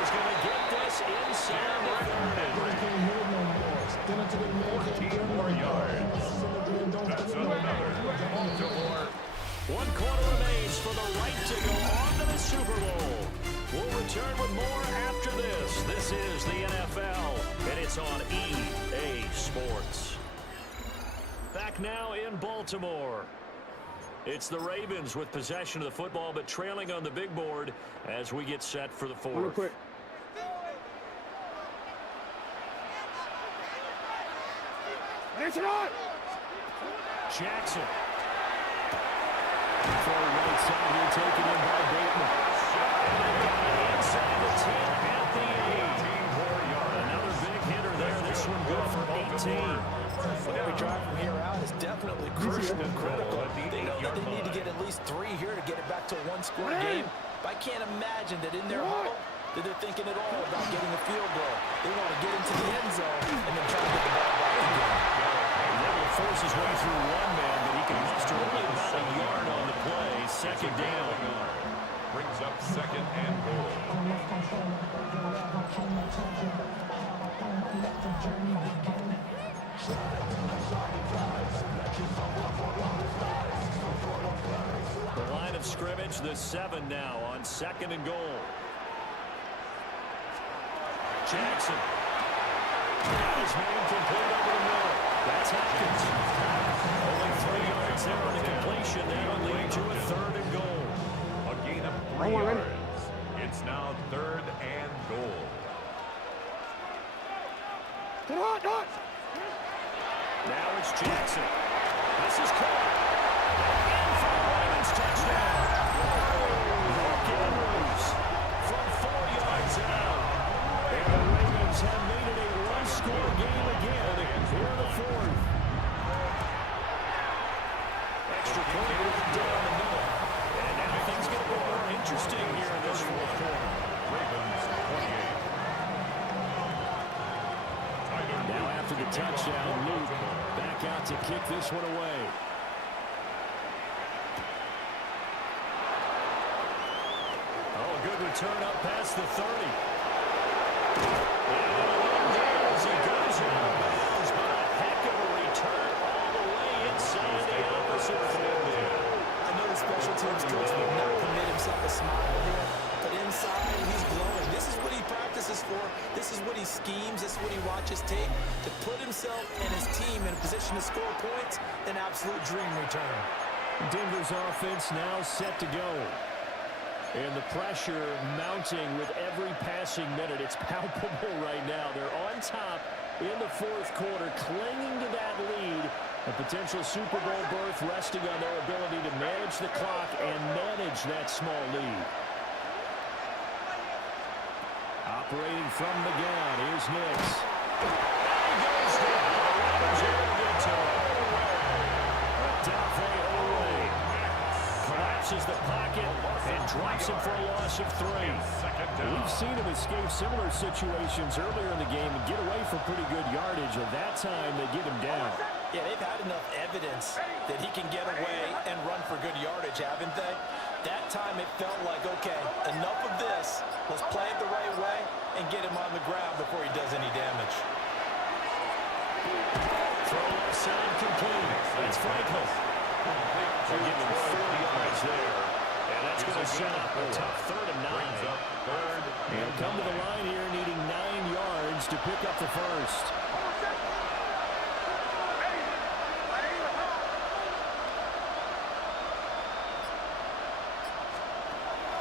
he's going to get this inside the 30. 14 more yards. That's another Baltimore 1 quarter remains for the right to go on to the Super Bowl. We'll return with more after this. This is the NFL, and it's on EA Sports. Back now in Baltimore. It's the Ravens with possession of the football, but trailing on the big board as we get set for the fourth. Real quick. It's not. Jackson. Throw right side here, taken in by Bateman. Inside the 10 at the 8. Another big hitter there. This one good for 18. Every drive from here out is definitely crucial and critical. They know that they need to get at least 3 here to get it back to a one-score game. But I can't imagine that in their huddle that they're thinking at all about getting a field goal. They want to get into the end zone and then try to get the ball back again. He's able to force his way through one man, but he can muster only about a yard on the play. Second down. Brings up second and goal. The line of scrimmage, the 7 now on second and goal. Jackson. Got his man complete over the middle. That's Hopkins. Only 3 yards there on the completion. That'll lead to a third and goal. A gain of 3 yards. It's now third and goal. Now it's Jackson. This is caught. And for the Ravens touchdown. Mark Andrews from 4 yards out. And the Ravens have made it a one-score game again here in the fourth. Extra point down the middle. And now things get a bit more interesting here in this fourth quarter. Ravens 28. Now after the touchdown, Luke back out to kick this one away. Oh, a good return up past the 30. As he goes out of bounds, but a heck of a return all the way inside the opposite 40. I know the special teams coach will not permit himself a smile here, but inside he's glowing. This is what he practices for. This is what he schemes. This is what he watches tape to put himself and his team in a position to score points. An absolute dream return. Denver's offense now set to go. And the pressure mounting with every passing minute. It's palpable right now. They're on top in the fourth quarter, clinging to that lead. A potential Super Bowl berth resting on their ability to manage the clock and manage that small lead. Operating from the gun, here's Nix. He goes down. Dafe away. Collapses the pocket and drops him for a loss of 3. We've seen him escape similar situations earlier in the game and get away for pretty good yardage. And that time, they get him down. Yeah, they've had enough evidence that he can get away and run for good yardage, haven't they? That time it felt like, okay, enough of this. Let's play it the right way and get him on the ground before he does any damage. Throw left side complete. That's Franklin. They'll give him 4 yards there. And that's going to set up a tough 3rd and 9. He'll come to the line here needing 9 yards to pick up the first.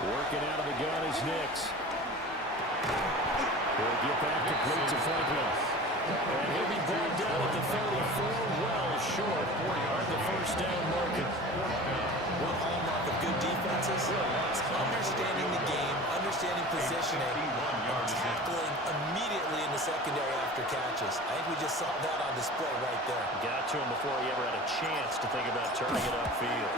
Working out of the gun is Nix. He'll get back complete to Franklin. And he'll be brought down at the 34, well short of the first down marker. One hallmark of good defenses is understanding the game, understanding positioning, and tackling immediately in the secondary after catches. I think we just saw that on display right there. Got to him before he ever had a chance to think about turning it upfield.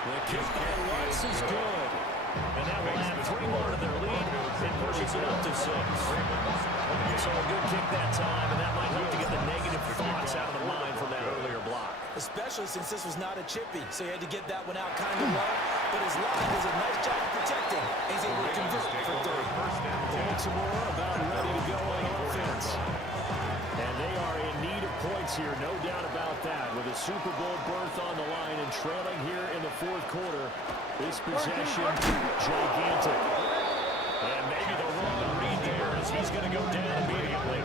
The kick by Lutz is good. And that will add 3 more to their lead and pushes it up to 6. So a good kick that time, and that might help to get the negative thoughts out of the mind from that earlier block. Especially since this was not a chippy, so he had to get that one out kind of low. But his line does a nice job of protecting. He's able to convert for 3. Baltimore about ready to go on offense. And they are in need of points points here, no doubt about that. With a Super Bowl berth on the line and trailing here in the fourth quarter, this possession, gigantic. And maybe the wrong read there as he's going to go down immediately.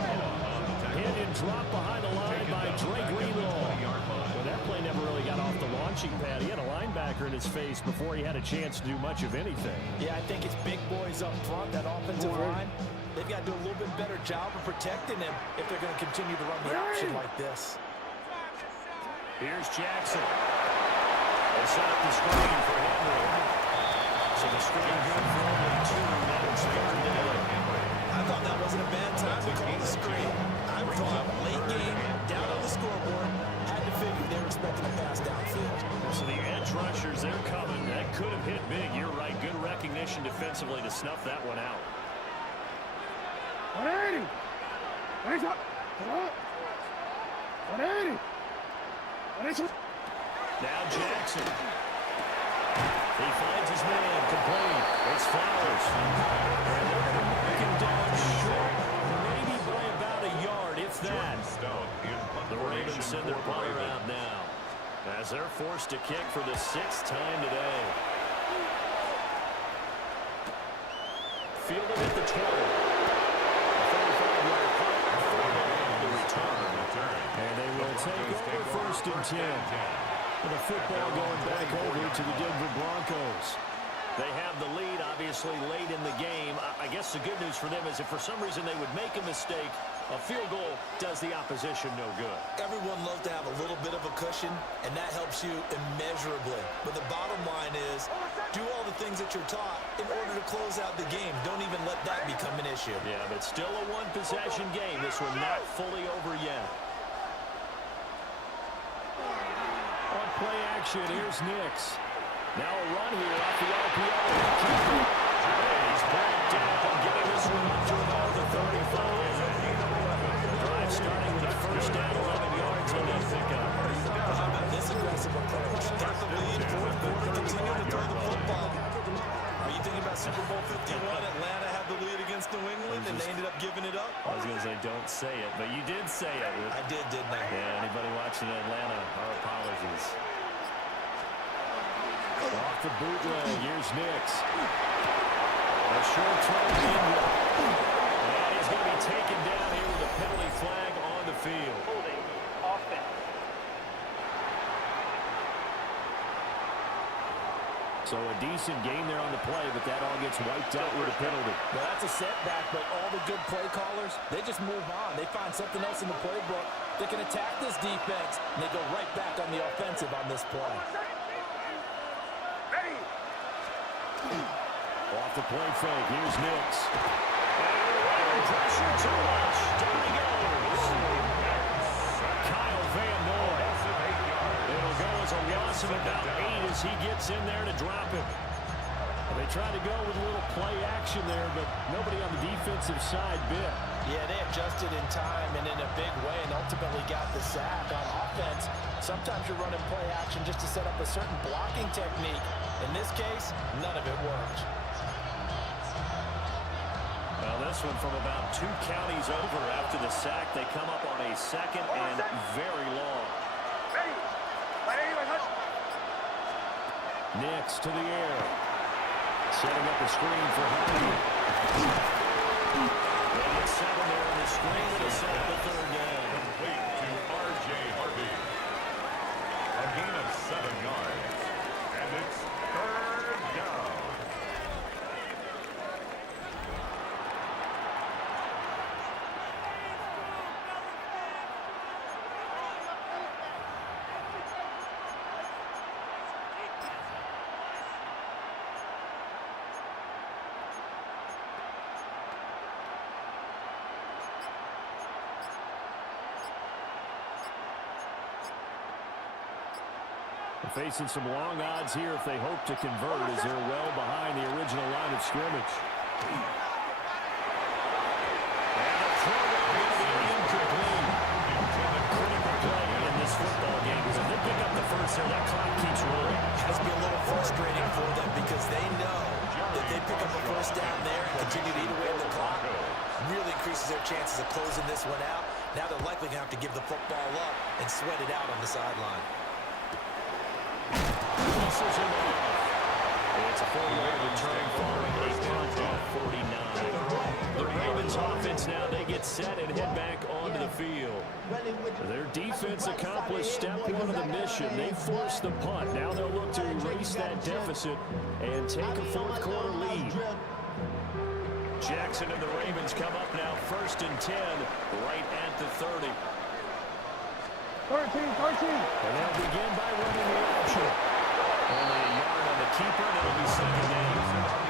Hit and drop behind the line by Drake Greenlaw. Well, that play never really got off the launching pad. He had a linebacker in his face before he had a chance to do much of anything. Yeah, I think it's big boys up front, that offensive line. They've got to do a little bit better job of protecting him if they're going to continue to run the option like this. Here's Jackson. They set up the screen for Henry. So the screen good for only 2. Now it's 3rd down. I thought that wasn't a bad time to call the screen. I thought late game, down on the scoreboard, had to figure they were expecting a pass downfield. So the edge rushers, they're coming. That could have hit big. You're right. Good recognition defensively to snuff that one out. 180. Hands up. 180. Now Jackson. He finds his man, complete. It's Flowers. And they're going to mark him down short, maybe by about a yard, if that. The Ravens send their punter out now, as they're forced to kick for the 6th time today. Fielded at the 20. And they will take over 1st and 10. And the football going back over to the Denver Broncos. They have the lead, obviously, late in the game. I guess the good news for them is if for some reason they would make a mistake, a field goal does the opposition no good. Everyone loves to have a little bit of a cushion, and that helps you immeasurably. But the bottom line is, do all the things that you're taught in order to close out the game. Don't even let that become an issue. Yeah, but still a one-possession game. This one not fully over yet. On play action, here's Nix. Now a run here off the RPO. He's back down, getting this one up to about the 35. Drive starting with a 1st down, 11 yards on that pickup. How about this aggressive approach? Got the lead, 4th quarter, continue to throw the football. Are you thinking about Super Bowl 51? Atlanta had the lead against New England, and they ended up giving it up? I was going to say, don't say it, but you did say it. I did, didn't I? Yeah, anybody watching Atlanta, our apologies. Off the bootleg, here's Nix. A short throw, and he's going to be taken down here with a penalty flag on the field. Holding offense. So a decent gain there on the play, but that all gets wiped out with a penalty. Well, that's a setback, but all the good play callers, they just move on. They find something else in the playbook. They can attack this defense, and they go right back on the offensive on this play. Off the play fake, here's Nix. And pressure too much. Down he goes. Kyle Van Noy. It'll go as a loss of about 8 as he gets in there to drop it. They tried to go with a little play action there, but nobody on the defensive side bit. Yeah, they adjusted in time and in a big way and ultimately got the sack. On offense, sometimes you're running play action just to set up a certain blocking technique. In this case, none of it worked. Well, this one from about 2 counties over after the sack. They come up on a 2nd and very long. Nix to the air. Setting up a screen for Harvey. They get 7 there on the screen and a set up a 3rd down. Complete to R.J. Harvey. A gain of 7 yards. And it's 3rd down. Facing some long odds here if they hope to convert as they're well behind the original line of scrimmage. And the throw will be incomplete. Critical play in this football game because if they pick up the first there, that clock keeps rolling. It has to be a little frustrating for them because they know that they pick up a 1st down there and continue to eat away at the clock. Really increases their chances of closing this one out. Now they're likely going to have to give the football up and sweat it out on the sideline. It's a 4-yard return following a punt at 49. The Ravens offense now, they get set and head back onto the field. Their defense accomplished step one of the mission. They forced the punt. Now they'll look to erase that deficit and take a fourth quarter lead. Jackson and the Ravens come up now 1st and 10 right at the 30. 13. And they'll begin by running the option. Only a yard on the keeper, and it'll be 2nd down.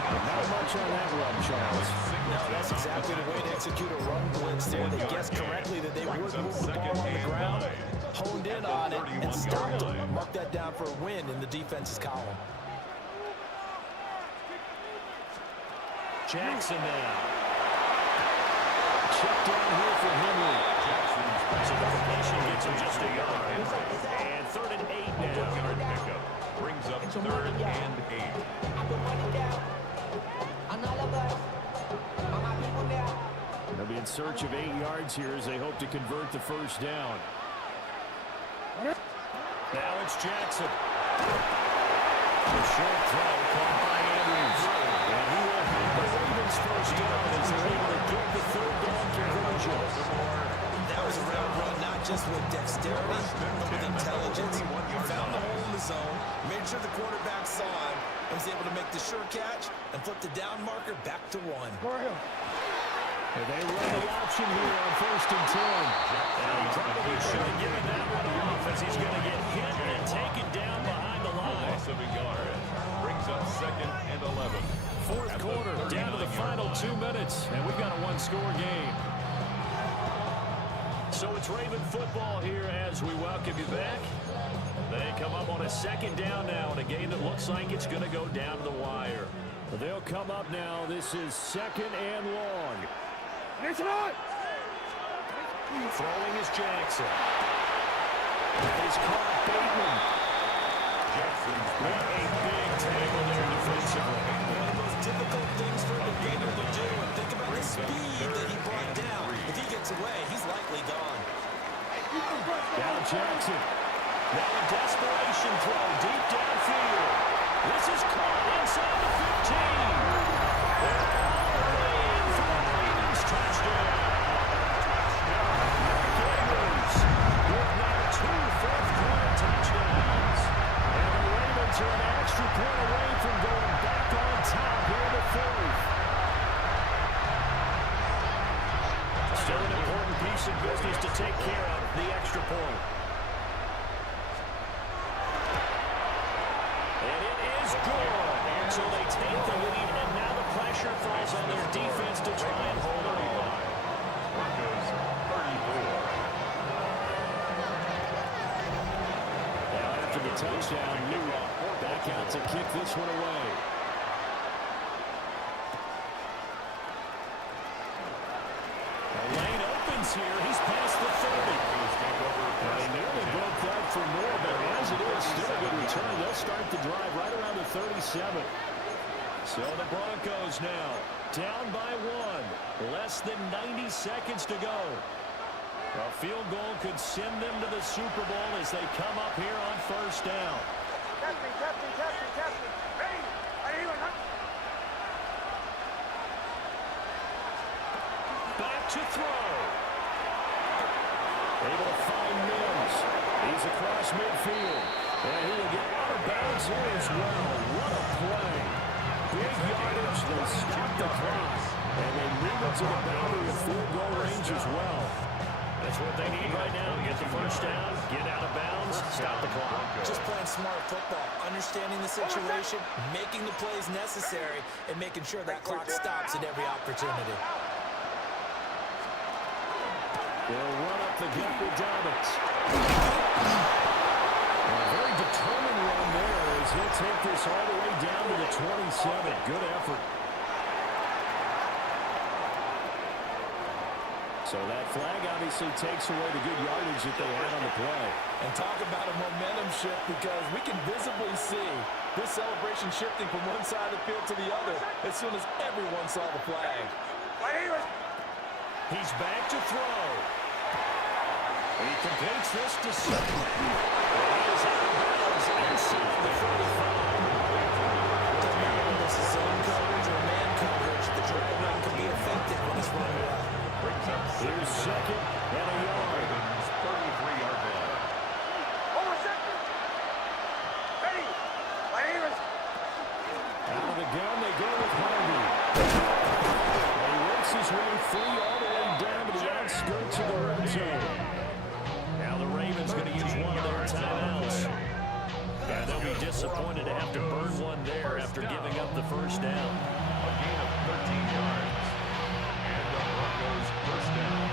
Not much on that run, Charles. No, that's exactly the way to execute a run blitz there. They guessed correctly that they would move the ball on the ground, honed in on it, and stopped them. Mark that down for a win in the defense's column. Jackson now. Check down here for Henry. So the completion gets him just a yard. And 3rd and 8 now. Yard pickup brings up 3rd and 8. They'll be in search of 8 yards here as they hope to convert the first down. Now it's Jackson. The short throw caught by Andrews. And he will have the Ravens first down as they're able to get the 3rd down conversion. That was a route run, not just with dexterity, but with intelligence. He found the hole in the zone, made sure the quarterback saw him, and was able to make the sure catch and flip the down marker back to 1. And they run the option here on 1st and 10. And he probably should have given that one off as he's going to get hit and taken down behind the line. Loss of a yard brings up 2nd and 11. 4th quarter, down to the final 2 minutes, and we've got a 1-score game. So it's Raven football here as we welcome you back. They come up on a 2nd down now in a game that looks like it's going to go down to the wire. They'll come up now. This is 2nd and long. Throwing is Jackson. He's caught Bateman. Jackson's What a big tackle there defensively. One of those difficult things for a defender to do, and think about the speed that he brought down. If he gets away, he's likely gone. Down Jackson. Now a desperation throw deep downfield. This is caught inside the 15. They're all the way in for the Ravens touchdown. Gators with now 2 fourth-quarter touchdowns. And the Ravens are an extra point away from going back on top here in the 4th. Still an important piece of business to take care of, the extra point. And it is good. So they take the lead, and now the pressure falls on their defense to try and hold it on. Broncos 34. Now after the touchdown, Luke back out to kick this one away. The lane opens here. He's past the 30. They nearly broke that for more, but as it is, still a good return. They'll start the drive right around the 37. So the Broncos now down by 1. Less than 90 seconds to go. A field goal could send them to the Super Bowl as they come up here on 1st down. Back to throw. Able to find Mills. He's across midfield. And he will get out of bounds here as well. What a play. Big yardage. They stop the clock. And they move it to the boundary of field goal range as well. That's what they need right now. Get the first down, get out of bounds, stop the clock. Just playing smart football, understanding the situation, making the plays necessary, and making sure that clock stops at every opportunity. They'll run up the gut with Dobbins. A very determined run there as he'll take this all the way down to the 27. Good effort. So that flag obviously takes away the good yardage that they had on the play. And talk about a momentum shift, because we can visibly see this celebration shifting from one side of the field to the other as soon as everyone saw the flag. He's back to throw. He completes this to second. He is out of bounds inside the 45. Doesn't matter whether this is zone coverage or man coverage, the drag run can be effective when it's run well. Here's second and a yard. 33-yard line. Out of the gun, they go with Harvey. And he works his way free all the way down to the outskirts of the red zone. Now the Ravens going to use one of their timeouts. And they'll be disappointed to have to burn one there after giving up the first down. A gain of 13 yards. And the Broncos first down.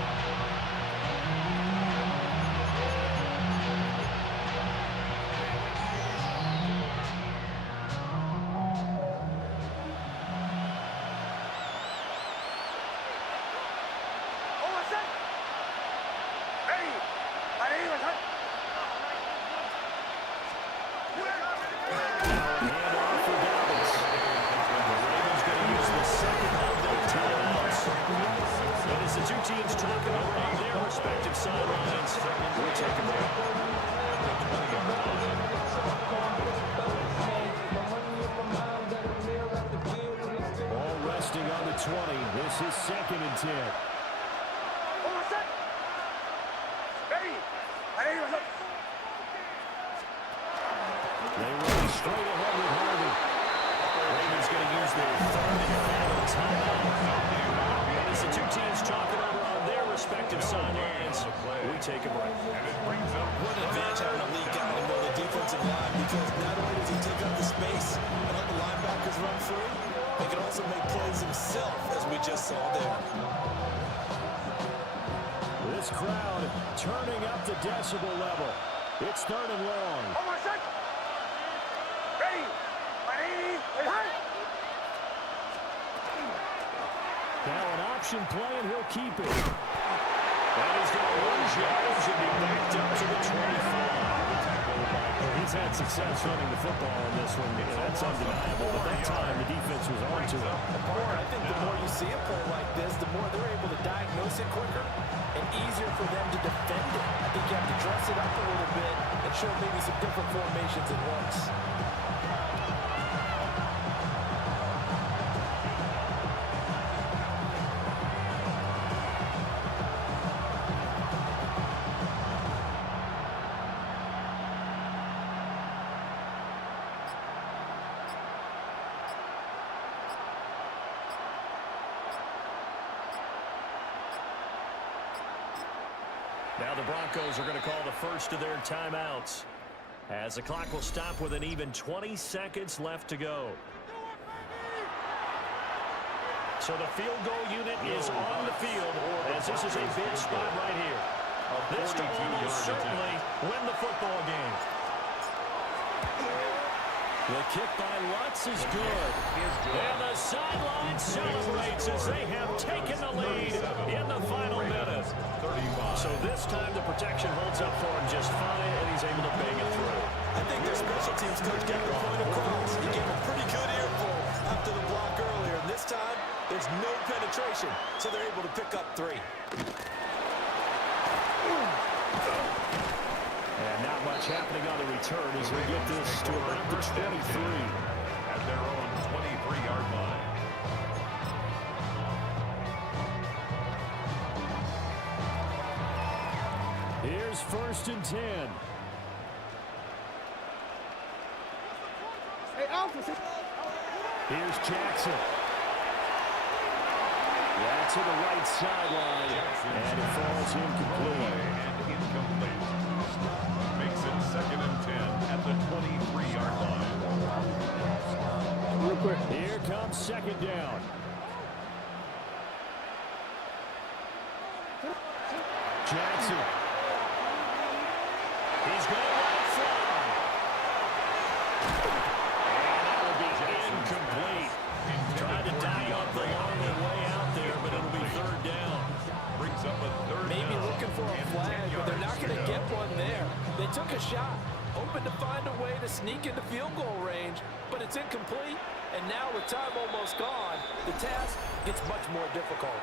Teams talking over on their respective sidelines. We'll take a break. All resting on the 20. This is 2nd and 10. They run straight ahead with Harvey. Ravens going to use their 3rd and final timeout. As the two teams talking over on their respective sidelines, we take a break. What an advantage having a lead guy in the defensive line, because not only does he take up the space and let the linebackers run free, he can also make plays himself, as we just saw there. This crowd turning up the decibel level. It's 3rd and long. Now an option play, and he'll keep it. That is going to lose yards and be backed up to the 25. He's had success running the football in this one. That's undeniable. But that time, the defense was on to it. I think the more you see a play like this, the more they're able to diagnose it quicker and easier for them to defend it. I think you have to dress it up a little bit and show maybe some different formations at once. Now the Broncos are going to call the first of their timeouts, as the clock will stop with an even 20 seconds left to go. So the field goal unit is on the field, as this is a big spot right here. This to almost certainly win the football game. The kick by Lutz is good. And the sideline celebrates as they have taken the lead in the final minute. So this time the protection holds up for him just fine, and he's able to bang it through. I think their special teams coach got the point across. He gave a pretty good earful after the block earlier. And this time, there's no penetration, so they're able to pick up 3. And not much happening on the return as we get this to about the 23. At their own 23-yard line. Here's 1st and 10. Hey, Alpha. Here's Jackson. Yeah, to the right sideline. And it falls incomplete. And incomplete. Makes it 2nd and 10 at the 23-yard line. Real quick. Here comes 2nd down. Jackson. He's going to let it fly. And that will be incomplete. Tried to dive up the long way out there, but it'll be 3rd down. Brings up a 3rd Maybe down. looking for a flag, but they're not going to get one there. They took a shot, hoping to find a way to sneak into field goal range, but it's incomplete. And now with time almost gone, the task gets much more difficult.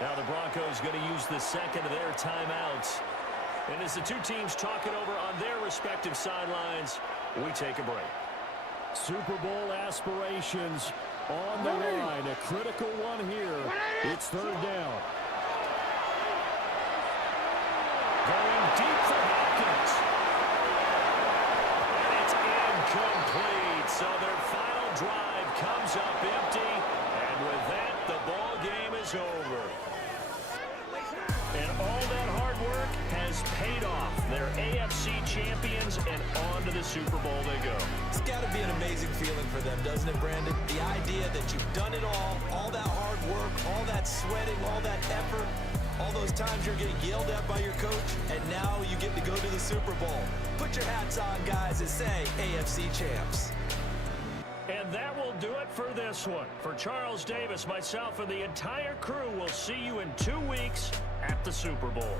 Now the Broncos going to use the 2nd of their timeouts, And as the two teams talk it over on their respective sidelines, we take a break. Super Bowl aspirations on the line. A critical one here. It's third down. Going deep for Hopkins. And it's incomplete. So their final drive comes up empty. And with that, the ball game is over. And all that hard work has paid off. They're AFC champions, and on to the Super Bowl they go. It's got to be an amazing feeling for them, doesn't it, Brandon? The idea that you've done it all that hard work, all that sweating, all that effort, all those times you're getting yelled at by your coach, and now you get to go to the Super Bowl. Put your hats on, guys, and say AFC champs. And that will do it for this one. For Charles Davis, myself, and the entire crew, we'll see you in 2 weeks at the Super Bowl.